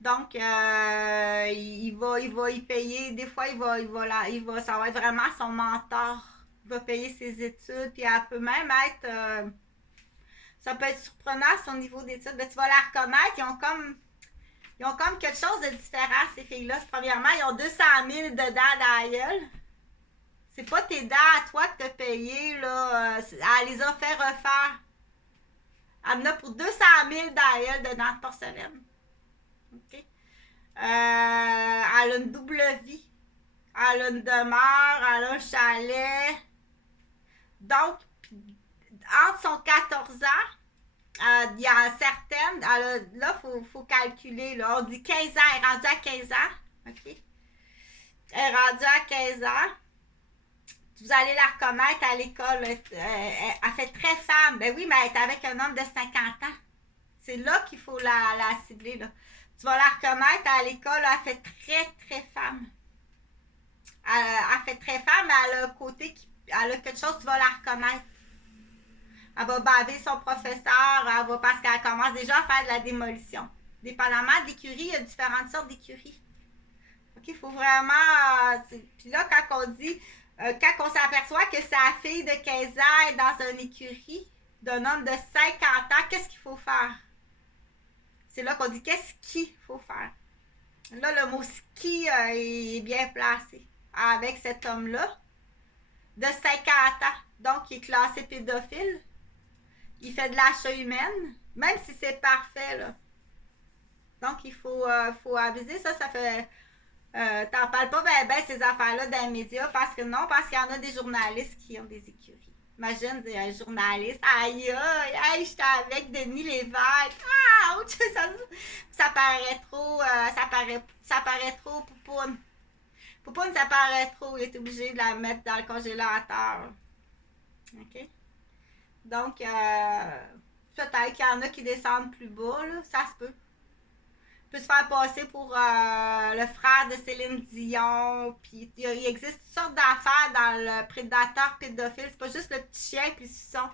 Donc, il va y payer. Des fois, ça va être vraiment son mentor. Il va payer ses études, puis elle peut même être... ça peut être surprenant, son niveau d'études. Mais tu vas la reconnaître. Ils ont comme quelque chose de différent, ces filles-là. Premièrement, ils ont 200 000 de dents dans la gueule. C'est pas tes dents à toi que t'as payé, là. Elle les a fait refaire. Elle en a pour 200 000 dans la gueule de dents de porcelaine. OK? Elle a une double vie. Elle a une demeure, elle a un chalet. Donc, entre son 14 ans, il y a certaines, là, il faut calculer, là, on dit 15 ans, elle est rendue à 15 ans, OK? Elle est rendue à 15 ans. Vous allez la reconnaître à l'école, elle fait très femme. Ben oui, mais elle est avec un homme de 50 ans. C'est là qu'il faut la cibler, là. Tu vas la reconnaître à l'école, elle fait très, très femme. Elle fait très femme, mais elle a un côté elle a quelque chose, tu vas la reconnaître. Elle va baver son professeur, parce qu'elle commence déjà à faire de la démolition. Dépendamment de l'écurie, il y a différentes sortes d'écuries. OK, il faut vraiment... puis là, quand on dit... quand on s'aperçoit que sa fille de 15 ans est dans une écurie d'un homme de 50 ans, qu'est-ce qu'il faut faire? C'est là qu'on dit qu'est-ce qu'il faut faire. Là, le mot ski est bien placé avec cet homme-là de 50 ans. Donc, il est classé pédophile. Il fait de l'achat humaine, même si c'est parfait, là. Donc, il faut aviser ça. Ça fait... t'en parles pas ben ces affaires-là dans les médias parce qu'il y en a des journalistes qui ont des écuries. Imagine un journaliste, aïe, j'étais avec Denis Lévesque, ça paraît trop, ça paraît trop poupoune. Faut pas une séparer trop, il est obligé de la mettre dans le congélateur. OK? Donc, peut-être qu'il y en a qui descendent plus bas, là, ça se peut. Peut se faire passer pour le frère de Céline Dion. Puis il existe toutes sortes d'affaires dans le prédateur pédophile. C'est pas juste le petit chien puis le suçon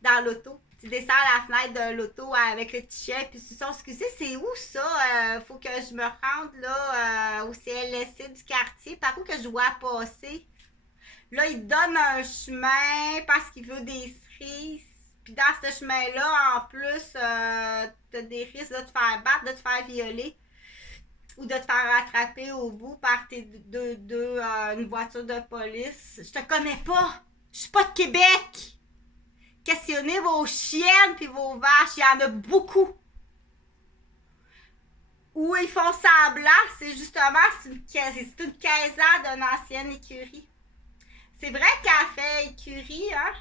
dans l'auto. Tu descends la fenêtre de l'auto avec le petit chien puis le suçon. Excusez, c'est où ça? Faut que je me rende là au CLSC du quartier. Par où que je dois passer? Là, il donne un chemin parce qu'il veut des cerises. Puis dans ce chemin-là, en plus, t'as des risques de te faire battre, de te faire violer ou de te faire attraper au bout par une voiture de police. Je te connais pas. Je suis pas de Québec. Questionnez vos chiennes puis vos vaches. Il y en a beaucoup. Où ils font semblant, c'est justement c'est une caisette d'une ancienne écurie. C'est vrai qu'elle fait écurie, hein?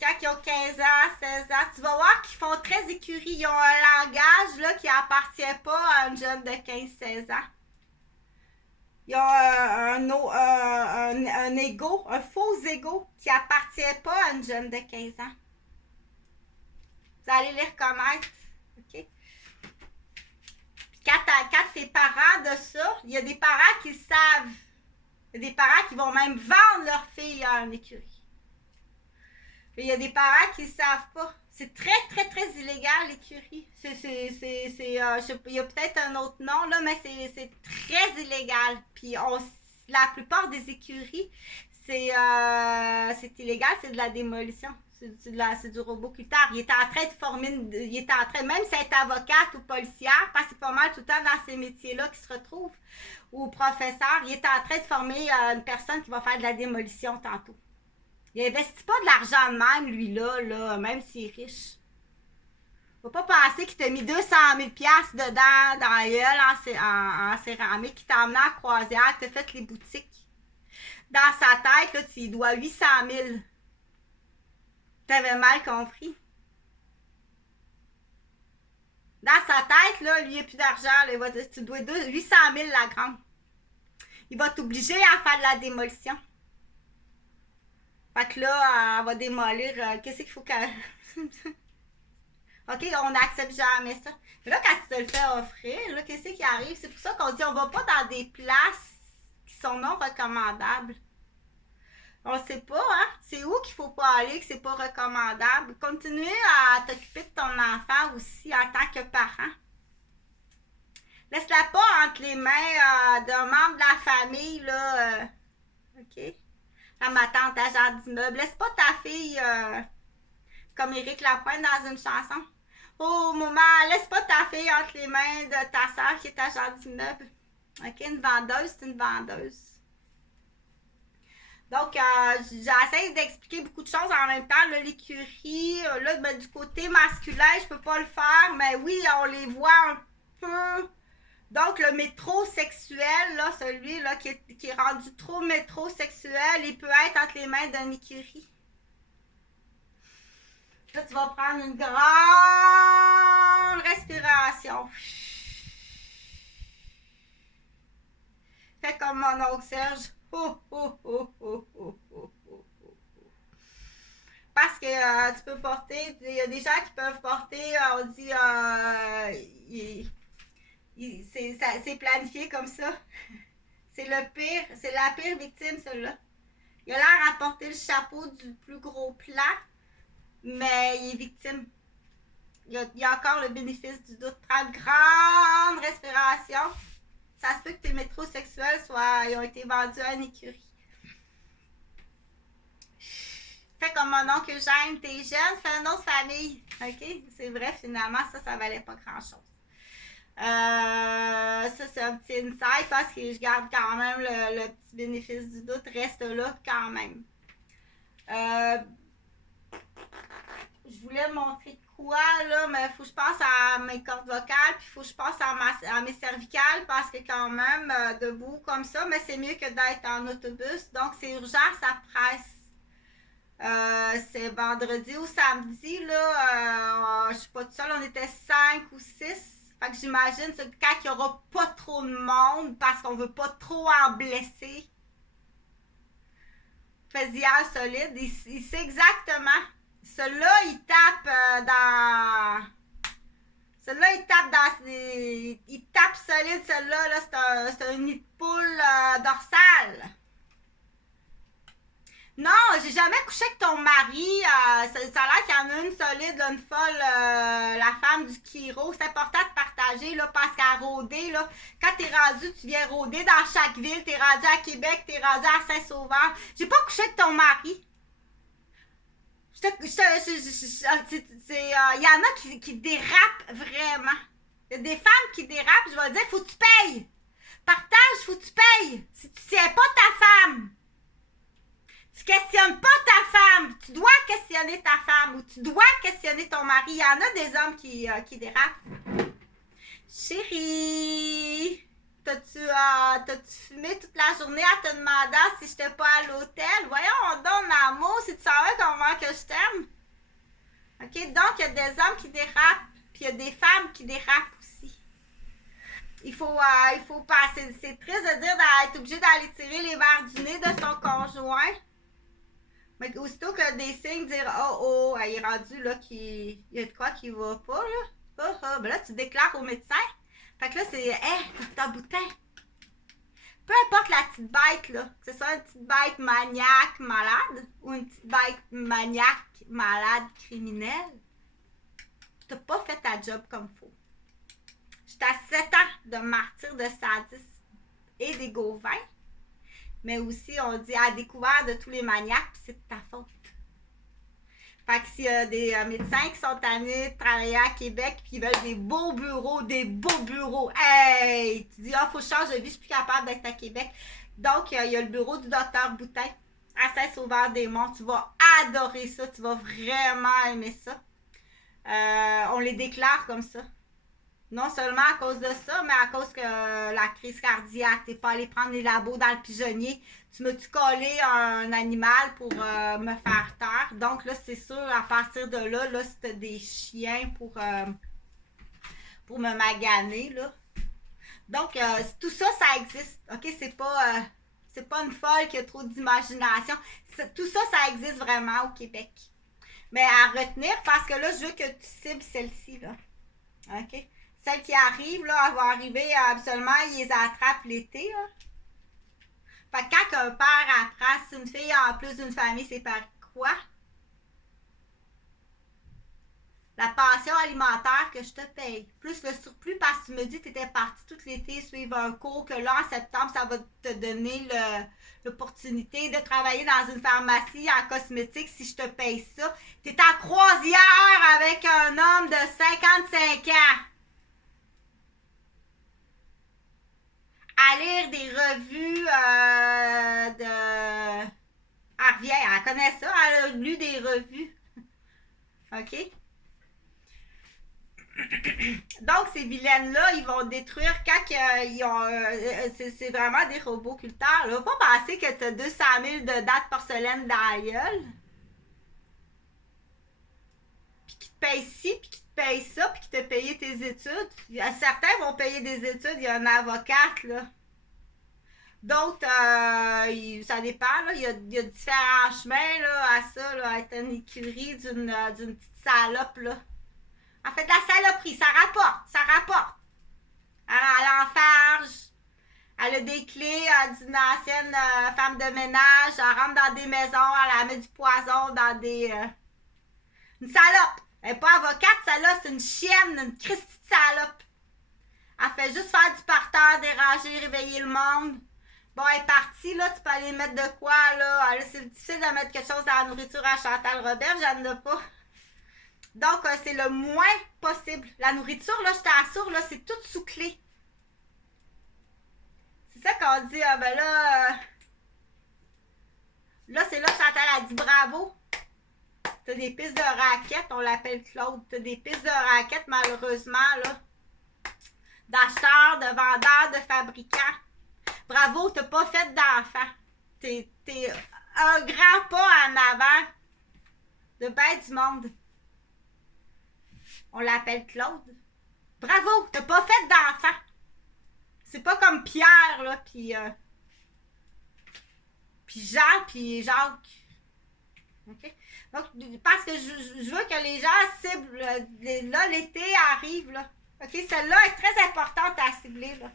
Quand ils ont 15 ans, 16 ans, tu vas voir qu'ils font très écurie. Ils ont un langage là, qui appartient pas à un jeune de 15-16 ans. Ils ont un ego, un faux ego qui appartient pas à une jeune de 15 ans. Vous allez les reconnaître. OK? Puis quand t'es parent de ça, il y a des parents qui savent. Il y a des parents qui vont même vendre leur fille à un écurie. Il y a des parents qui ne savent pas. C'est très, très, très illégal, l'écurie. Il y a peut-être un autre nom, là, mais c'est très illégal. Puis la plupart des écuries, c'est illégal, c'est de la démolition. C'est du robot cultard. Il était en train de former, il était en train, même si elle est avocate ou policière, parce que c'est pas mal tout le temps dans ces métiers-là qui se retrouvent, ou professeur, il était en train de former une personne qui va faire de la démolition tantôt. Il investit pas de l'argent de même, lui-là, même s'il est riche. Faut pas penser qu'il t'a mis 200 000 $ dedans, dans la gueule, en céramique, qu'il t'a emmené en croisière, qu'il t'a fait les boutiques. Dans sa tête, là, tu lui dois 800 000. T'avais mal compris. Dans sa tête, là, lui, il n'a plus d'argent. Tu dois 800 000 la grande. Il va t'obliger à faire de la démolition. Fait que là, elle va démolir. Qu'est-ce qu'il faut qu'elle. OK, on n'accepte jamais ça. Mais là, quand tu te le fais offrir, là, qu'est-ce qui arrive? C'est pour ça qu'on dit on va pas dans des places qui sont non recommandables. On sait pas, hein? C'est où qu'il faut pas aller, que c'est pas recommandable. Continue à t'occuper de ton enfant aussi en tant que parent. Laisse-la pas entre les mains d'un membre de la famille, là. OK? À ma tante agent d'immeuble. Laisse pas ta fille comme Éric Lapointe dans une chanson. Oh, maman, laisse pas ta fille entre les mains de ta soeur qui est agent d'immeuble. OK? Une vendeuse, c'est une vendeuse. Donc, j'essaie d'expliquer beaucoup de choses en même temps. L'écurie, là, ben, du côté masculin, je peux pas le faire, mais oui, on les voit un peu. Donc, le métrosexuel, là, celui là, qui est rendu trop métrosexuel, il peut être entre les mains d'une écurie. Là, tu vas prendre une grande respiration. Fais comme mon oncle Serge. Parce que tu peux porter, il y a des gens qui peuvent porter, on dit, c'est planifié comme ça. C'est le pire, c'est la pire victime, celui-là. Il a l'air à porter le chapeau du plus gros plan, mais il est victime. Il y a encore le bénéfice du doute. Prends une grande respiration. Ça se peut que tes métrosexuels ils ont été vendus à une écurie. Fais comme mon oncle Eugène, t'es jeune, fais une autre famille. OK? C'est vrai, finalement, ça valait pas grand-chose. Ça, c'est un petit insight parce que je garde quand même le petit bénéfice du doute, reste là quand même. Je voulais montrer de quoi, là, mais il faut que je pense à mes cordes vocales, puis il faut que je pense à mes cervicales, parce que quand même, debout comme ça, mais c'est mieux que d'être en autobus. Donc, c'est urgent, ça presse. C'est vendredi ou samedi, là, je suis pas toute seule, on était 5 ou 6. Fait Fait que j'imagine que quand il n'y aura pas trop de monde, parce qu'on veut pas trop en blesser, fais-y un solide. Il sait exactement. Celui-là, il tape dans... Celui-là, il tape solide, celui-là, là, c'est un nid de poule dorsale. Non, j'ai jamais couché avec ton mari. Ça a l'air qu'il y en a une solide, là, une folle, la femme du Kiro. C'est important de partager, là, parce qu'à rôder, là, quand t'es rendu, tu viens rôder dans chaque ville. T'es rendu à Québec, t'es rendu à Saint-Sauveur. J'ai pas couché avec ton mari. Il y en a qui dérapent vraiment. Il y a des femmes qui dérapent, je vais dire, faut que tu payes. Partage, faut que tu payes. Si tu tiens pas ta femme, tu questionnes pas ta femme, tu dois questionner ta femme ou tu dois questionner ton mari. Il y en a des hommes qui dérapent. Chérie, t'as-tu fumé toute la journée en te demandant si j'étais pas à l'hôtel? Voyons, on donne l'amour si tu savais comment que je t'aime. OK? Donc, il y a des hommes qui dérapent, puis il y a des femmes qui dérapent aussi. Il faut passer. C'est triste de dire d'être obligé d'aller tirer les verres du nez de son conjoint. Mais aussitôt que des signes dire oh, il est rendu là il y a de quoi qui va pas là. Ben là, tu déclares au médecin. Fait que là, c'est docteur Boutin. Peu importe la petite bête, là, que ce soit une petite bête maniaque malade ou une petite bête maniaque malade criminelle, t'as pas fait ta job comme faut. J'étais à 7 ans de martyr de sadisme et des gauvins. Mais aussi, on dit à découvert de tous les maniaques, c'est de ta faute. Fait que s'il y a des médecins qui sont tannés de travailler à Québec puis qui veulent des beaux bureaux, hey! Tu dis, faut que je change de vie, je suis plus capable d'être à Québec. Donc, il y a le bureau du docteur Boutin à Saint-Sauveur-des-Monts. Tu vas adorer ça, tu vas vraiment aimer ça. On les déclare comme ça. Non seulement à cause de ça, mais à cause que la crise cardiaque, t'es pas allé prendre les labos dans le pigeonnier. Tu m'as-tu collé un animal pour me faire taire? Donc là, c'est sûr, à partir de là c'était des chiens pour me maganer, là. Donc, tout ça, ça existe. OK? C'est pas une folle qui a trop d'imagination. Tout ça, ça existe vraiment au Québec. Mais à retenir, parce que là, je veux que tu cibles celle-ci, là. OK? Celle qui arrive, là, elle va arriver absolument, ils les attrapent l'été, là. Fait que quand un père apprend, si une fille en plus d'une famille, c'est par quoi? La pension alimentaire que je te paye. Plus le surplus parce que tu me dis que tu étais partie tout l'été suivre un cours, que là, en septembre, ça va te donner l'opportunité de travailler dans une pharmacie en cosmétique si je te paye ça. Tu es en croisière avec un homme de 55 ans. À lire des revues de... Elle revient, elle connaît ça, elle a lu des revues. OK? Donc, ces vilaines-là, ils vont détruire quand ils ont... c'est vraiment des robots culteurs. Là. Pas penser que tu as 200 000 de dates porcelaine dans la gueule. Puis qui te payent ci, puis qui te payent ça, puis qui te payent tes études. Certains vont payer des études, il y a un avocate, là. D'autres, ça dépend, là. Il y a différents chemins, là, à ça, là, à être une écurie d'une petite salope, là. En fait, de la saloperie, ça rapporte. Elle enfarge, elle a des clés d'une ancienne femme de ménage, elle rentre dans des maisons, elle met du poison dans des... Une salope. Elle n'est pas avocate, celle-là, c'est une chienne, une christie de salope. Elle fait juste faire du parterre, déranger, réveiller le monde. Bon, elle est partie, là, tu peux aller mettre de quoi, là. C'est difficile de mettre quelque chose dans la nourriture à Chantal Robert, j'en ai pas. Donc, c'est le moins possible. La nourriture, là, je t'assure, là, c'est tout sous clé. C'est ça qu'on dit, ben là... là, c'est là que Chantal a dit bravo. T'as des pistes de raquettes, on l'appelle Claude. T'as des pistes de raquettes, malheureusement, là. D'acheteurs, de vendeurs, de fabricants. Bravo, t'as pas fait d'enfant. T'es un grand pas en avant de bête du monde. On l'appelle Claude. Bravo, t'as pas fait d'enfant. C'est pas comme Pierre, là, puis Jean, puis Jacques. OK? Donc, parce que je veux que les gens ciblent. Là, l'été arrive, là. OK? Celle-là est très importante à cibler, là.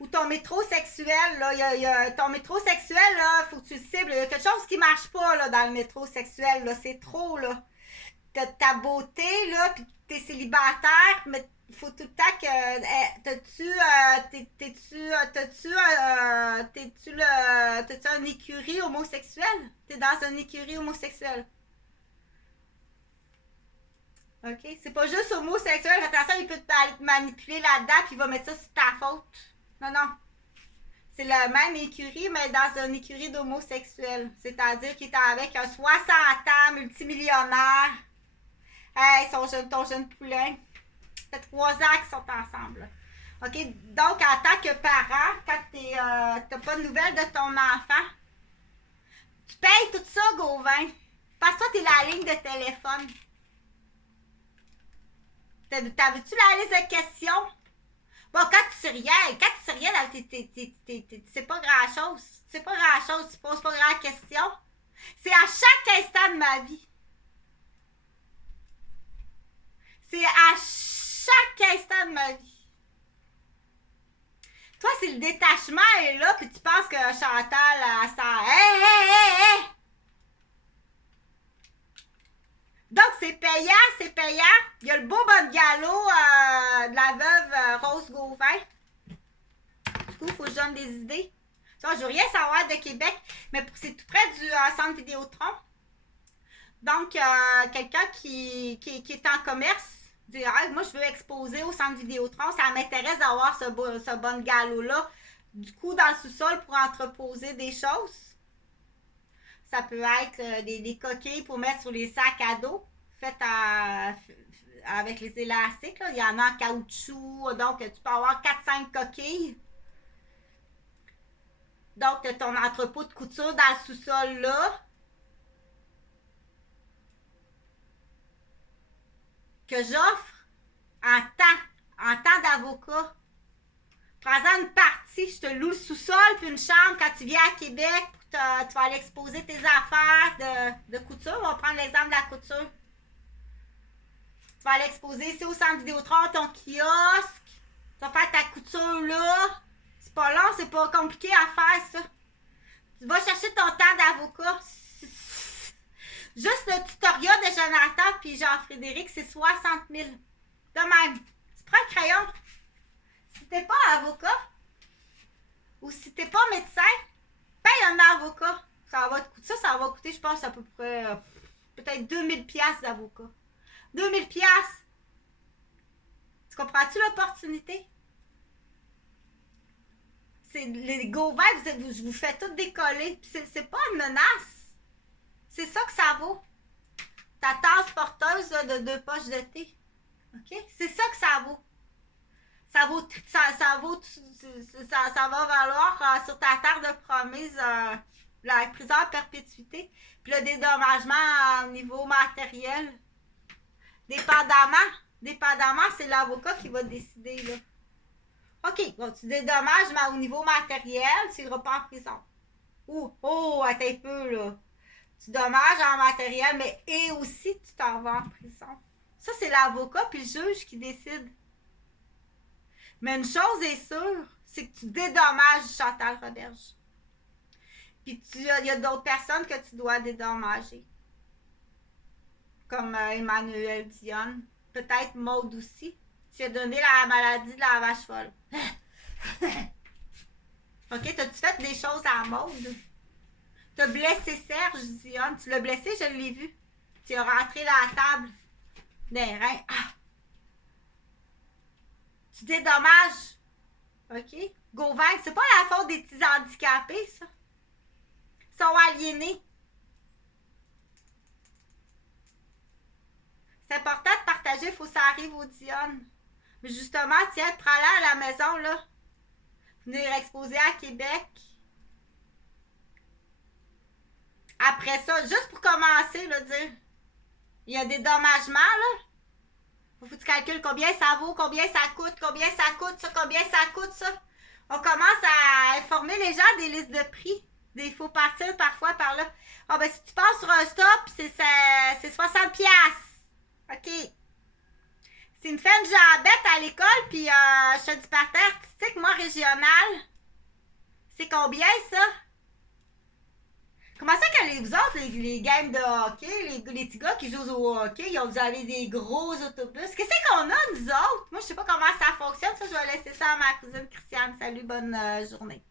Ou ton métrosexuel, là. Ton métrosexuel, là, faut que tu le cibles. Il y a quelque chose qui marche pas, là, dans le métrosexuel, là. C'est trop, là. T'as ta beauté, là, puis t'es célibataire, mais il faut tout le temps que. T'as-tu une écurie homosexuelle? T'es dans une écurie homosexuelle. OK? C'est pas juste homosexuel. Attention, il peut te manipuler là-dedans, puis il va mettre ça sur ta faute. Non, non. C'est la même écurie, mais dans une écurie d'homosexuels. C'est-à-dire qu'il est avec un 60 ans, multimillionnaire. Hey, ton jeune poulain. Ça fait 3 ans qu'ils sont ensemble. OK? Donc, en tant que parent, quand t'as pas de nouvelles de ton enfant, tu payes tout ça, Gauvin. Parce que toi, t'es la ligne de téléphone. T'avais-tu la liste de questions? Bon, quand tu sais rien, c'est pas grand-chose. C'est pas grand-chose, tu poses pas grand question. C'est à chaque instant de ma vie. C'est à chaque instant de ma vie. Toi, c'est le détachement est là, puis tu penses que Chantal, ça... Hey, hey, hey, hey! Donc, c'est payant, c'est payant. Il y a le beau bungalow de la veuve Rose Gauvin. Du coup, il faut que je donne des idées. Ça, je veux rien savoir de Québec, mais c'est tout près du centre Vidéotron. Donc, quelqu'un qui est en commerce dit ah, moi, je veux exposer au centre Vidéotron. Ça m'intéresse d'avoir ce bungalow-là. Du coup, dans le sous-sol pour entreposer des choses. Ça peut être des coquilles pour mettre sur les sacs à dos, faites avec les élastiques. Là. Il y en a en caoutchouc, donc tu peux avoir 4-5 coquilles. Donc, tu as ton entrepôt de couture dans le sous-sol là. Que j'offre en temps d'avocat. Prends-en une partie, je te loue le sous-sol puis une chambre quand tu viens à Québec. Tu vas aller exposer tes affaires de couture. On va prendre l'exemple de la couture. Tu vas aller exposer ici au centre Vidéotron ton kiosque. Tu vas faire ta couture là. C'est pas long, c'est pas compliqué à faire ça. Tu vas chercher ton temps d'avocat. Juste le tutoriel de Jonathan puis Jean-Frédéric, c'est 60 000. De même. Tu prends un crayon. Si t'es pas avocat ou si t'es pas médecin, paye un avocat. Ça va coûter, je pense, à peu près peut-être 2000$ d'avocat. 2000$. Tu comprends-tu l'opportunité? C'est les Gauvin, vous faites tout décoller. Puis c'est pas une menace. C'est ça que ça vaut. Ta tasse porteuse là, de 2 poches de thé. OK? C'est ça que ça vaut. Ça va valoir sur ta terre de promise la prison à perpétuité. Puis le dédommagement au niveau matériel. Dépendamment, c'est l'avocat qui va décider. Là. OK, bon, tu dédommages, mais au niveau matériel, tu n'iras pas en prison. Attends un peu, là. Tu dommages en matériel, mais et aussi tu t'en vas en prison. Ça, c'est l'avocat puis le juge qui décide. Mais une chose est sûre, c'est que tu dédommages Chantal Roberge. Puis il y a d'autres personnes que tu dois dédommager. Comme Emmanuel Dionne. Peut-être Maude aussi. Tu as donné la maladie de la vache folle. OK, t'as-tu fait des choses à Maude? T'as blessé Serge Dionne. Tu l'as blessé, je l'ai vu. Tu as rentré la table des reins. Ah! Tu dédommages. OK? Gauvin, c'est pas la faute des petits handicapés, ça. Ils sont aliénés. C'est important de partager, il faut que ça arrive aux Dionne. Mais justement, tiens, prends-la à la maison, là. Venir exposer à Québec. Après ça, juste pour commencer, là, dire, il y a des dommagements, là. Faut que tu calcules combien ça vaut, combien ça coûte ça, combien ça coûte ça. On commence à informer les gens des listes de prix. Il faut partir parfois par là. Ah ben si tu passes sur un stop, c'est 60 piastres. OK. C'est une fait une jambette à l'école, puis je fais du parterre artistique, moi, régional. C'est combien, ça? Comment ça que vous autres, les games de hockey, les petits gars qui jouent au hockey, vous avez des gros autobus? Qu'est-ce qu'on a, nous autres? Moi, je sais pas comment ça fonctionne. Ça, je vais laisser ça à ma cousine Christiane. Salut, bonne journée.